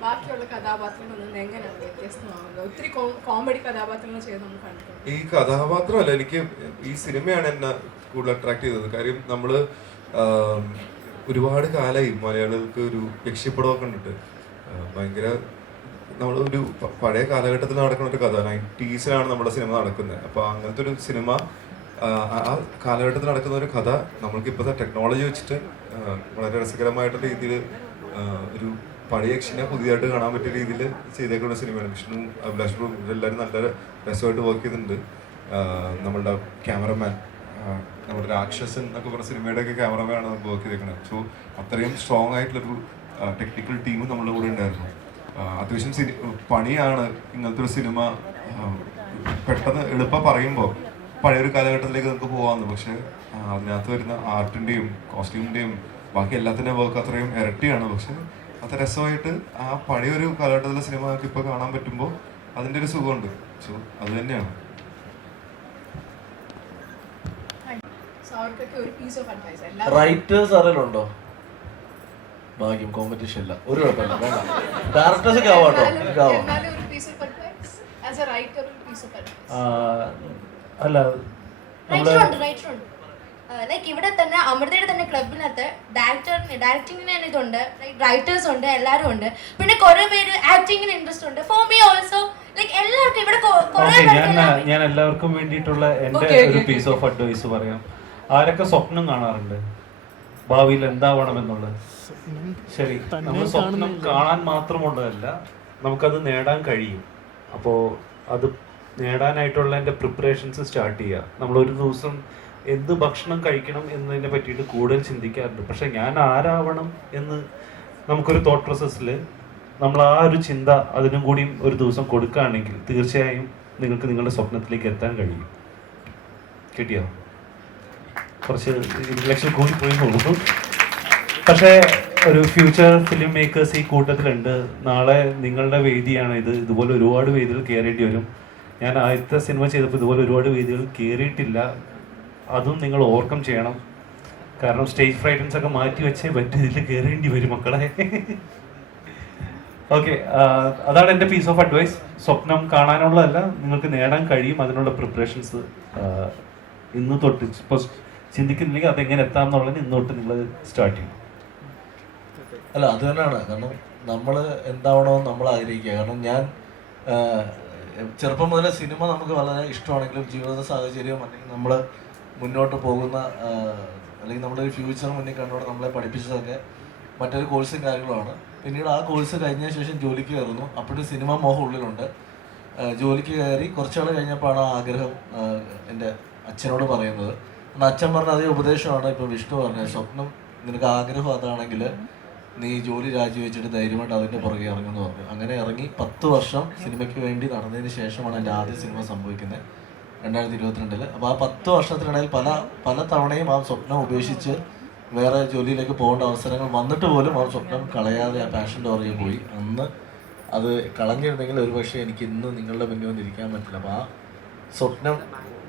ബാക്കിയുള്ള കഥാപാത്രങ്ങളിൽ നിന്ന് എങ്ങനെയാണ് വ്യത്യസ്തമാകുന്നത്? ഒത്തിരി കോമഡി കഥാപാത്രങ്ങൾ ചെയ്ത് നമ്മൾ കണ്ടിട്ടുണ്ട്. ഈ കഥാപാത്രമല്ല, എനിക്ക് ഈ സിനിമയാണ് എന്നെ കൂടുതൽ അട്രാക്ട് ചെയ്തത്. കാര്യം നമ്മള് ഒരുപാട് കാലമായി മലയാളികൾക്ക് ഒരു യക്ഷിപ്പടമൊക്കെ കണ്ടിട്ട്. ഭയങ്കര നമ്മളൊരു പഴയ കാലഘട്ടത്തിൽ നടക്കുന്ന ഒരു കഥ, 90s നമ്മുടെ സിനിമ നടക്കുന്നത്. അപ്പോൾ അങ്ങനത്തെ ഒരു സിനിമ, ആ കാലഘട്ടത്തിൽ നടക്കുന്ന ഒരു കഥ നമ്മൾക്ക് ഇപ്പോഴത്തെ ടെക്നോളജി വെച്ചിട്ട് വളരെ രസകരമായിട്ടുള്ള രീതിയിൽ ഒരു പഴയ യക്ഷിനെ പുതിയതായിട്ട് കാണാൻ പറ്റിയ രീതിയിൽ ചെയ്തേക്കുന്ന സിനിമയാണ്. വിഷ്ണു, അഭിലാഷ് പ്രഭു എല്ലാവരും നല്ല രസമായിട്ട് വർക്ക് ചെയ്തിട്ടുണ്ട്. നമ്മളുടെ ക്യാമറമാൻ, നമ്മുടെ രാക്ഷസൻ എന്നൊക്കെ പറഞ്ഞ സിനിമയുടെയൊക്കെ ക്യാമറമാനാണ് നമുക്ക് വർക്ക് ചെയ്തേക്കുന്നത്. സോ അത്രയും സ്ട്രോങ് ആയിട്ടുള്ളൊരു ടെക്നിക്കൽ ടീമും നമ്മുടെ കൂടെ ഉണ്ടായിരുന്നു. അത്യാവശ്യം പണിയാണ് ഇങ്ങനത്തെ ഒരു സിനിമ പെട്ടെന്ന് എളുപ്പം പറയുമ്പോൾ പഴയൊരു കാലഘട്ടത്തിലേക്ക് നമുക്ക് പോകാമെന്ന്. പക്ഷേ അതിനകത്ത് വരുന്ന ആർട്ടിൻ്റെയും കോസ്റ്റ്യൂമിൻ്റെയും ബാക്കി എല്ലാത്തിൻ്റെയും വർക്ക് അത്രയും ഇരട്ടിയാണ്. പക്ഷെ അത്ര രസമായിട്ട് ആ പഴയൊരു കാലഘട്ടത്തിലെ സിനിമ നമുക്ക് ഇപ്പോൾ കാണാൻ പറ്റുമ്പോൾ അതിൻ്റെ ഒരു സുഖമുണ്ട്. സോ അത് തന്നെയാണ്. റൈറ്റേഴ്സ് ആരെങ്കിലുണ്ടോ? ഭാഗ്യം, കോമ്പറ്റീഷൻ ഇല്ല, ഒരു കുഴപ്പമില്ല. ഡയറക്ടേഴ്സ് ഒക്കെ ആവാട്ടോ. അല്ല, ലൈക്ക് ഇവിടെ തന്നെ അമൃതയുടെ തന്നെ ക്ലബിനകത്ത് ഡയറക്ടിങ്ങിന് തന്നെ ഇതുണ്ട്, റൈറ്റേഴ്സ് ഉണ്ട്, എല്ലാവരും ഉണ്ട്. പിന്നെ കുറെ പേര് ആക്ടിങ്ങിന് ഇൻട്രസ്റ്റ് ഉണ്ട്. ഫോർ മീ ഓൾസോ, ലൈക്ക് എല്ലാവർക്കും ഇവിടെ ഞാൻ എല്ലാവർക്കും വേണ്ടിയിട്ടുള്ള എന്റെ ഒരു പീസ് ഓഫ് അഡ്വൈസ് പറയാം. ആരൊക്കെ സ്വപ്നം കാണാറുണ്ട് ഭാവിയിൽ എന്താവണമെന്നുള്ളത്? ശരി, നമ്മൾ സ്വപ്നം കാണാൻ മാത്രമുള്ളതല്ല, നമുക്കത് നേടാൻ കഴിയും. അപ്പോൾ അത് നേടാനായിട്ടുള്ള എൻ്റെ പ്രിപ്പറേഷൻസ് സ്റ്റാർട്ട് ചെയ്യുക. നമ്മളൊരു ദിവസം എന്ത് ഭക്ഷണം കഴിക്കണം എന്നതിനെ പറ്റിയിട്ട് കൂടുതൽ ചിന്തിക്കാറുണ്ട്. പക്ഷെ ഞാൻ ആരാവണം എന്ന് നമുക്കൊരു തോട്ട് പ്രോസസ്സിൽ നമ്മൾ ആ ഒരു ചിന്ത അതിനും കൂടിയും ഒരു ദിവസം കൊടുക്കുകയാണെങ്കിൽ തീർച്ചയായും നിങ്ങൾക്ക് നിങ്ങളുടെ സ്വപ്നത്തിലേക്ക് എത്താൻ കഴിയും. കിട്ടിയോ? കുറച്ച് ഇൻറ്റലക്ച്വൽ കൂടി പോയി നോക്കും. പക്ഷേ ഒരു ഫ്യൂച്ചർ ഫിലിം മേക്കേഴ്സ് ഈ കൂട്ടത്തിലുണ്ട്. നാളെ നിങ്ങളുടെ വേദിയാണ് ഇത്. ഇതുപോലെ ഒരുപാട് വേദികൾ കയറേണ്ടി വരും. ഞാൻ ആദ്യത്തെ സിനിമ ചെയ്തപ്പോൾ ഇതുപോലെ ഒരുപാട് വേദികൾ കയറിയിട്ടില്ല. അതും നിങ്ങൾ ഓവർകം ചെയ്യണം. കാരണം സ്റ്റേജ് ഫ്രൈറ്റൻസ് ഒക്കെ മാറ്റി വെച്ചേ മറ്റു ഇതിൽ കയറേണ്ടി വരും മക്കളെ. ഓക്കെ, അതാണ് എൻ്റെ പീസ് ഓഫ് അഡ്വൈസ്. സ്വപ്നം കാണാനുള്ളതല്ല, നിങ്ങൾക്ക് നേടാൻ കഴിയും. അതിനുള്ള പ്രിപ്പറേഷൻസ് ഇന്ന് തൊട്ട് ഇപ്പോൾ ചിന്തിക്കുന്നില്ലെങ്കിൽ അതെങ്ങനെ എത്താം എന്നുള്ളത് ഇന്ന് തൊട്ട് നിങ്ങൾ സ്റ്റാർട്ട് ചെയ്യും. അല്ല, അത് തന്നെയാണ്. കാരണം നമ്മൾ എന്താവണമെന്ന് നമ്മൾ ആഗ്രഹിക്കുക. കാരണം ഞാൻ ചെറുപ്പം മുതലേ സിനിമ നമുക്ക് വളരെ ഇഷ്ടമാണെങ്കിലും ജീവിത സാഹചര്യം അല്ലെങ്കിൽ നമ്മൾ മുന്നോട്ട് പോകുന്ന അല്ലെങ്കിൽ നമ്മുടെ ഒരു ഫ്യൂച്ചർ മുന്നിൽ കണ്ടുകൊണ്ട് നമ്മളെ പഠിപ്പിച്ചതൊക്കെ മറ്റൊരു കോഴ്സും കാര്യങ്ങളുമാണ്. പിന്നീട് ആ കോഴ്സ് കഴിഞ്ഞ ശേഷം ജോലിക്ക് കയറുന്നു. അപ്പോഴും സിനിമ മോഹം ഉള്ളിലുണ്ട്. ജോലിക്ക് കയറി കുറച്ചാൾ കഴിഞ്ഞപ്പോഴാണ് ആ ആഗ്രഹം എൻ്റെ അച്ഛനോട് പറയുന്നത്. അച്ഛൻ പറഞ്ഞ അതേ ഉപദേശമാണ് ഇപ്പോൾ വിഷ്ണു പറഞ്ഞത്. സ്വപ്നം നിനക്ക് ആഗ്രഹം അതാണെങ്കിൽ നീ ജോലി രാജിവെച്ചിട്ട് ധൈര്യമായിട്ട് അതിൻ്റെ പുറകെ ഇറങ്ങുമെന്ന് പറഞ്ഞു. അങ്ങനെ ഇറങ്ങി 10 വർഷം സിനിമയ്ക്ക് വേണ്ടി നടന്നതിന് ശേഷമാണ് എൻ്റെ ആദ്യ സിനിമ സംഭവിക്കുന്നത് 2022. അപ്പോൾ ആ 10 വർഷത്തിനിടയിൽ പല തവണയും ആ സ്വപ്നം ഉപേക്ഷിച്ച് വേറെ ജോലിയിലേക്ക് പോകേണ്ട അവസരങ്ങൾ വന്നിട്ട് പോലും ആ സ്വപ്നം കളയാതെ ആ പാഷൻ്റെ പുറകെ പോയി. അന്ന് അത് കളഞ്ഞിരുന്നെങ്കിൽ ഒരുപക്ഷെ എനിക്ക് ഇന്ന് നിങ്ങളുടെ മുന്നിൽ വന്നിരിക്കാൻ പറ്റില്ല. അപ്പോൾ ആ സ്വപ്നം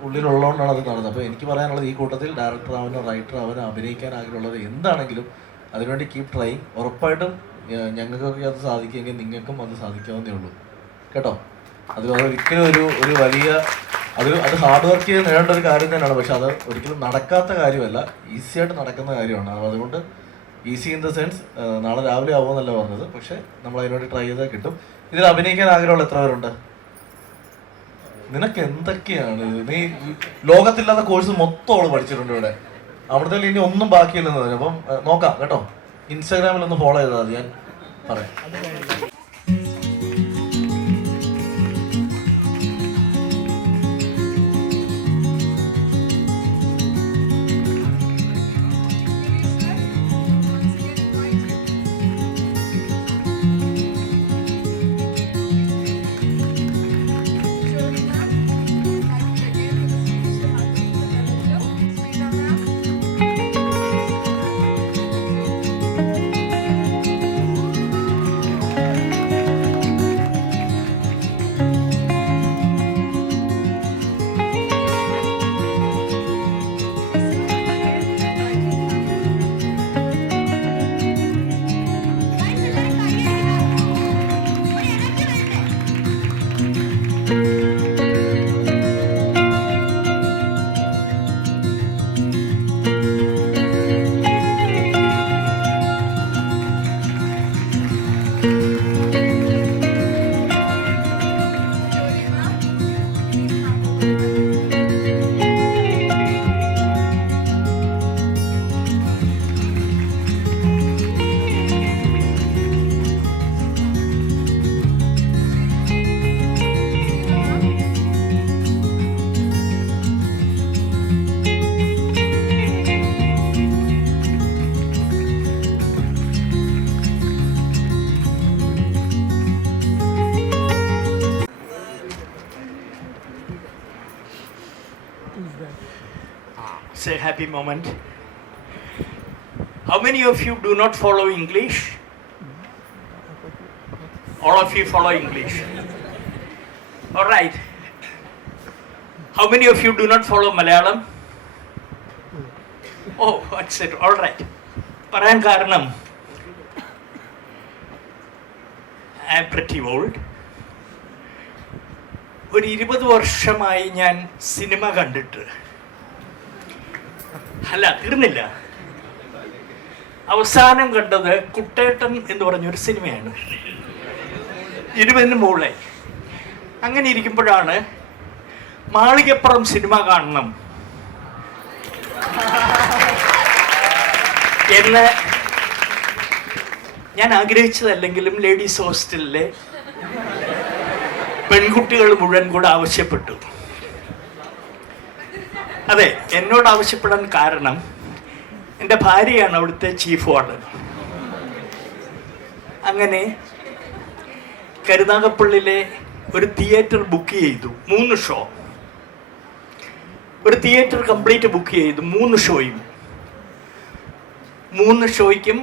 ഉള്ളിലുള്ളതുകൊണ്ടാണ് അത് നടന്നത്. അപ്പോൾ എനിക്ക് പറയാനുള്ളത്, ഈ കൂട്ടത്തിൽ ഡയറക്ടർ ആവാനോ റൈറ്റർ ആവാനോ അഭിനയിക്കാൻ ആഗ്രഹമുള്ളത് എന്താണെങ്കിലും അതിനുവേണ്ടി കീപ് ട്രൈങ്. ഉറപ്പായിട്ടും ഞങ്ങൾക്കൊക്കെ അത് സാധിക്കുമെങ്കിൽ നിങ്ങൾക്കും അത് സാധിക്കാവുന്നേ ഉള്ളൂ കേട്ടോ. അതൊരിക്കലും ഒരു വലിയ അത് ഹാർഡ് വർക്ക് ചെയ്ത് നേടേണ്ട ഒരു കാര്യം തന്നെയാണ്. പക്ഷെ അത് ഒരിക്കലും നടക്കാത്ത കാര്യമല്ല, ഈസി ആയിട്ട് നടക്കുന്ന കാര്യമാണ്. അതുകൊണ്ട് ഈസി ഇൻ ദ സെൻസ് നാളെ രാവിലെ ആവുമെന്നല്ല പറഞ്ഞത്, പക്ഷെ നമ്മൾ അതിനുവേണ്ടി ട്രൈ ചെയ്താൽ കിട്ടും. ഇതിൽ അഭിനയിക്കാൻ ആഗ്രഹമുള്ള എത്ര പേരുണ്ട്? നിനക്ക് എന്തൊക്കെയാണ്? നീ ലോകത്തില്ലാത്ത കോഴ്സ് മൊത്തം അവള് പഠിച്ചിട്ടുണ്ട് ഇവിടെ. അവിടുത്തെ ഇനി ഒന്നും ബാക്കിയില്ലെന്ന് പറഞ്ഞു. അപ്പം നോക്കാം കേട്ടോ. ഇൻസ്റ്റാഗ്രാമിൽ ഒന്ന് ഫോളോ ചെയ്താൽ മതി, ഞാൻ പറയാം. It's a happy moment. How many of you do not follow English? All of you follow English. All right. How many of you do not follow Malayalam? Oh, that's it. All right. Parayan karanam. I am pretty old. ഒരു 20 വർഷമായി ഞാൻ cinema കണ്ടിട്ട്. അല്ല, തീർന്നില്ല. അവസാനം കണ്ടത് കുട്ടേട്ടൻ എന്ന് പറഞ്ഞൊരു സിനിമയാണ്. 20 മുകളിലായി. അങ്ങനെ ഇരിക്കുമ്പോഴാണ് മാളികപ്പുറം സിനിമ കാണണം എന്ന് ഞാൻ ആഗ്രഹിച്ചതല്ലെങ്കിലും ലേഡീസ് ഹോസ്റ്റലിലെ പെൺകുട്ടികൾ മുഴുവൻ കൂടെ ആവശ്യപ്പെട്ടു. അതെ, എന്നോട് ആവശ്യപ്പെടാൻ കാരണം എൻ്റെ ഭാര്യയാണ് അവിടുത്തെ ചീഫ് വാർഡൻ. അങ്ങനെ കരുനാഗപ്പള്ളിയിലെ ഒരു തിയേറ്റർ ബുക്ക് ചെയ്തു. 3 ഷോ. ഒരു തിയേറ്റർ കംപ്ലീറ്റ് ബുക്ക് ചെയ്തു 3 ഷോയും. 3 ഷോയ്ക്കും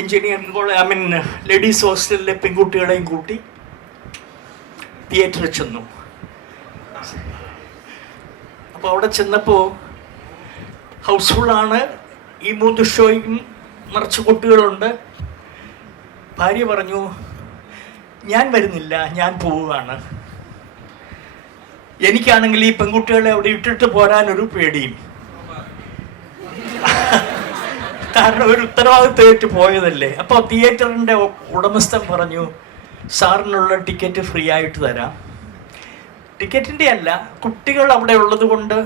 എഞ്ചിനീയറിംഗ് ലേഡീസ് ഹോസ്റ്റലിലെ പെൺകുട്ടികളെയും കൂട്ടി തിയേറ്ററിൽ ചെന്നു. അപ്പോൾ അവിടെ ചെന്നപ്പോൾ ഹൗസ്ഫുള്ളാണ്. ഈ 3 ഷോയും നിറച്ച് കുട്ടികളുണ്ട്. ഭാര്യ പറഞ്ഞു, ഞാൻ വരുന്നില്ല, ഞാൻ പോവുകയാണ്. എനിക്കാണെങ്കിൽ ഈ പെൺകുട്ടികളെ അവിടെ ഇട്ടിട്ട് പോരാനൊരു പേടിയും. കാരണം ഒരു ഉത്തരവാദിത്തമായിട്ട് പോയതല്ലേ. അപ്പോൾ തിയേറ്ററിൻ്റെ ഉടമസ്ഥൻ പറഞ്ഞു, സാറിനുള്ള ടിക്കറ്റ് ഫ്രീ ആയിട്ട് തരാം. ടിക്കറ്റിൻ്റെ അല്ല, കുട്ടികൾ അവിടെ ഉള്ളത് കൊണ്ട്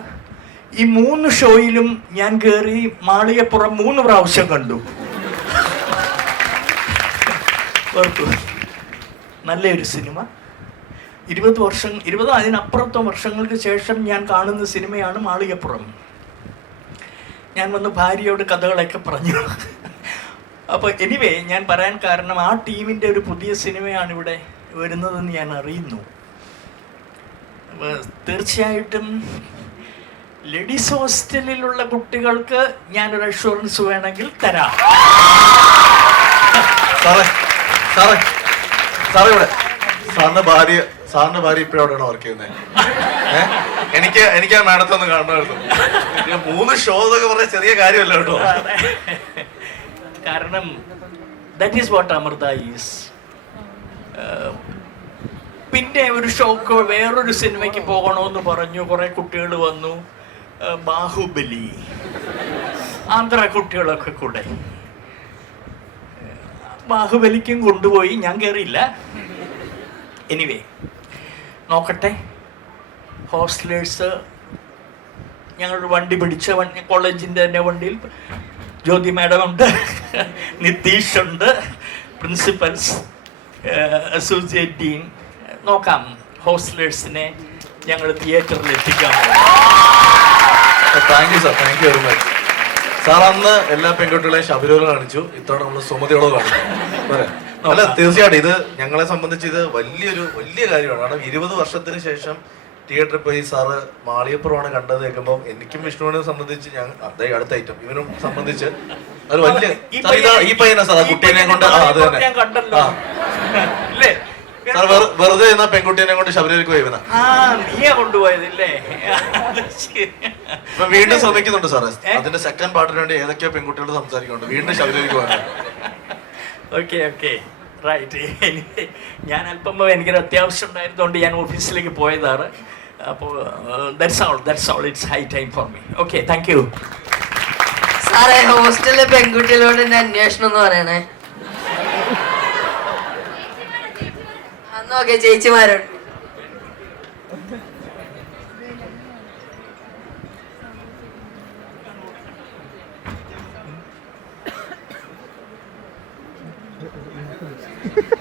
ഈ 3 ഷോയിലും ഞാൻ കയറി മാളികപ്പുറം 3 പ്രാവശ്യം കണ്ടു. നല്ലൊരു സിനിമ. 20 വർഷം 20 അതിനപ്പുറത്തെ വർഷങ്ങൾക്ക് ശേഷം ഞാൻ കാണുന്ന സിനിമയാണ് മാളികപ്പുറം. ഞാൻ വന്ന് ഭാര്യയോട് കഥകളൊക്കെ പറഞ്ഞു. അപ്പോൾ എനിവേ ഞാൻ പറയാൻ കാരണം ആ ടീമിൻ്റെ ഒരു പുതിയ സിനിമയാണ് ഇവിടെ വരുന്നതെന്ന് ഞാൻ അറിയുന്നു. അപ്പോൾ തീർച്ചയായിട്ടും ലേഡീസ് ഹോസ്റ്റലിലുള്ള കുട്ടികൾക്ക് ഞാനൊരു അഷുറൻസ് വേണമെങ്കിൽ തരാം. സാറേ ഇവിടെ സാറിന്റെ ഭാര്യ ഇപ്പോഴെവിടെയാണ് വർക്ക് ചെയ്യുന്നത്? എനിക്ക് ആ മാഡത്തെ ഒന്ന് കാണണമായിരുന്നു. 3 ഷോ എന്നൊക്കെ പറഞ്ഞ ചെറിയ കാര്യമല്ല കേട്ടോ. കാരണം that is what Amrita is. പിന്നെ ഒരു ഷോക്ക് വേറൊരു സിനിമയ്ക്ക് പോകണമെന്ന് പറഞ്ഞു, കുറേ കുട്ടികൾ വന്നു. ബാഹുബലി, ആന്ധ്ര കുട്ടികളൊക്കെ കൂടെ ബാഹുബലിക്കും കൊണ്ടുപോയി. ഞാൻ കയറിയില്ല. എനിവേ നോക്കട്ടെ. ഹോസ്റ്റലേഴ്സ് ഞങ്ങളുടെ വണ്ടി പിടിച്ച കോളേജിൻ്റെ തന്നെ വണ്ടിയിൽ ജ്യോതി മാഡം ഉണ്ട്, നിതീഷ് ഉണ്ട്, പ്രിൻസിപ്പൽസ്, അസോസിയേറ്റ് ഡീൻ. നോക്കാം ഹോസ്റ്റലേഴ്സിനെ ഞങ്ങൾ തിയേറ്ററിൽ എത്തിക്കാൻ. Thank you sir, thank you very much sir. അന്ന് എല്ലാ പെൺകുട്ടികളെയും ശബരിമല കാണിച്ചു, ഇത്തവണ നമ്മൾ സുമതിയോട് കാണിച്ചു. അല്ല തീർച്ചയായിട്ടും ഇത് ഞങ്ങളെ സംബന്ധിച്ച് ഇത് വലിയ കാര്യമാണ്. കാരണം 20 വർഷത്തിന് ശേഷം തിയേറ്ററിൽ പോയി സാറ് മാളികപ്പുറമാണ് കണ്ടത് കേൾക്കുമ്പോൾ എനിക്കും വിഷ്ണുവിനെ സംബന്ധിച്ച് ഞാൻ അടുത്ത ഐറ്റം ഇവനും സംബന്ധിച്ച് അത് വലിയ ഈ പയ്യനാ സാർ കുട്ടീനെ കൊണ്ട്. അത് തന്നെ സാർ വെറുതെ എന്നാ പെൺകുട്ടീനെ കൊണ്ട് ശബരിമലക്ക് പോയി ഇവനാ കൊണ്ടുപോയതല്ലേ. ഇപ്പൊ വീണ്ടും ശ്രമിക്കുന്നുണ്ട് സാറേ. അതിന്റെ സെക്കൻഡ് പാർട്ടിന് വേണ്ടി ഏതൊക്കെയോ പെൺകുട്ടികളോട് സംസാരിക്കുന്നുണ്ട് വീണ്ടും ശബരിമലക്ക് പോകാൻ. Okay right. ഞാൻ അല്പം എനിക്കൊരു അത്യാവശ്യം ഉണ്ടായിരുന്നുകൊണ്ട് ഞാൻ ഓഫീസിലേക്ക് പോയതാണ്. അപ്പോൾ that's all it's high time for me. Okay, thank you സാറേ. ഹോസ്റ്റലിലെ പെൺകുട്ടികളോട് എന്നെ അന്വേഷണം എന്ന് പറയണേ. അന്നോക്കെ ചേച്ചിമാരോട്. Ha ha ha.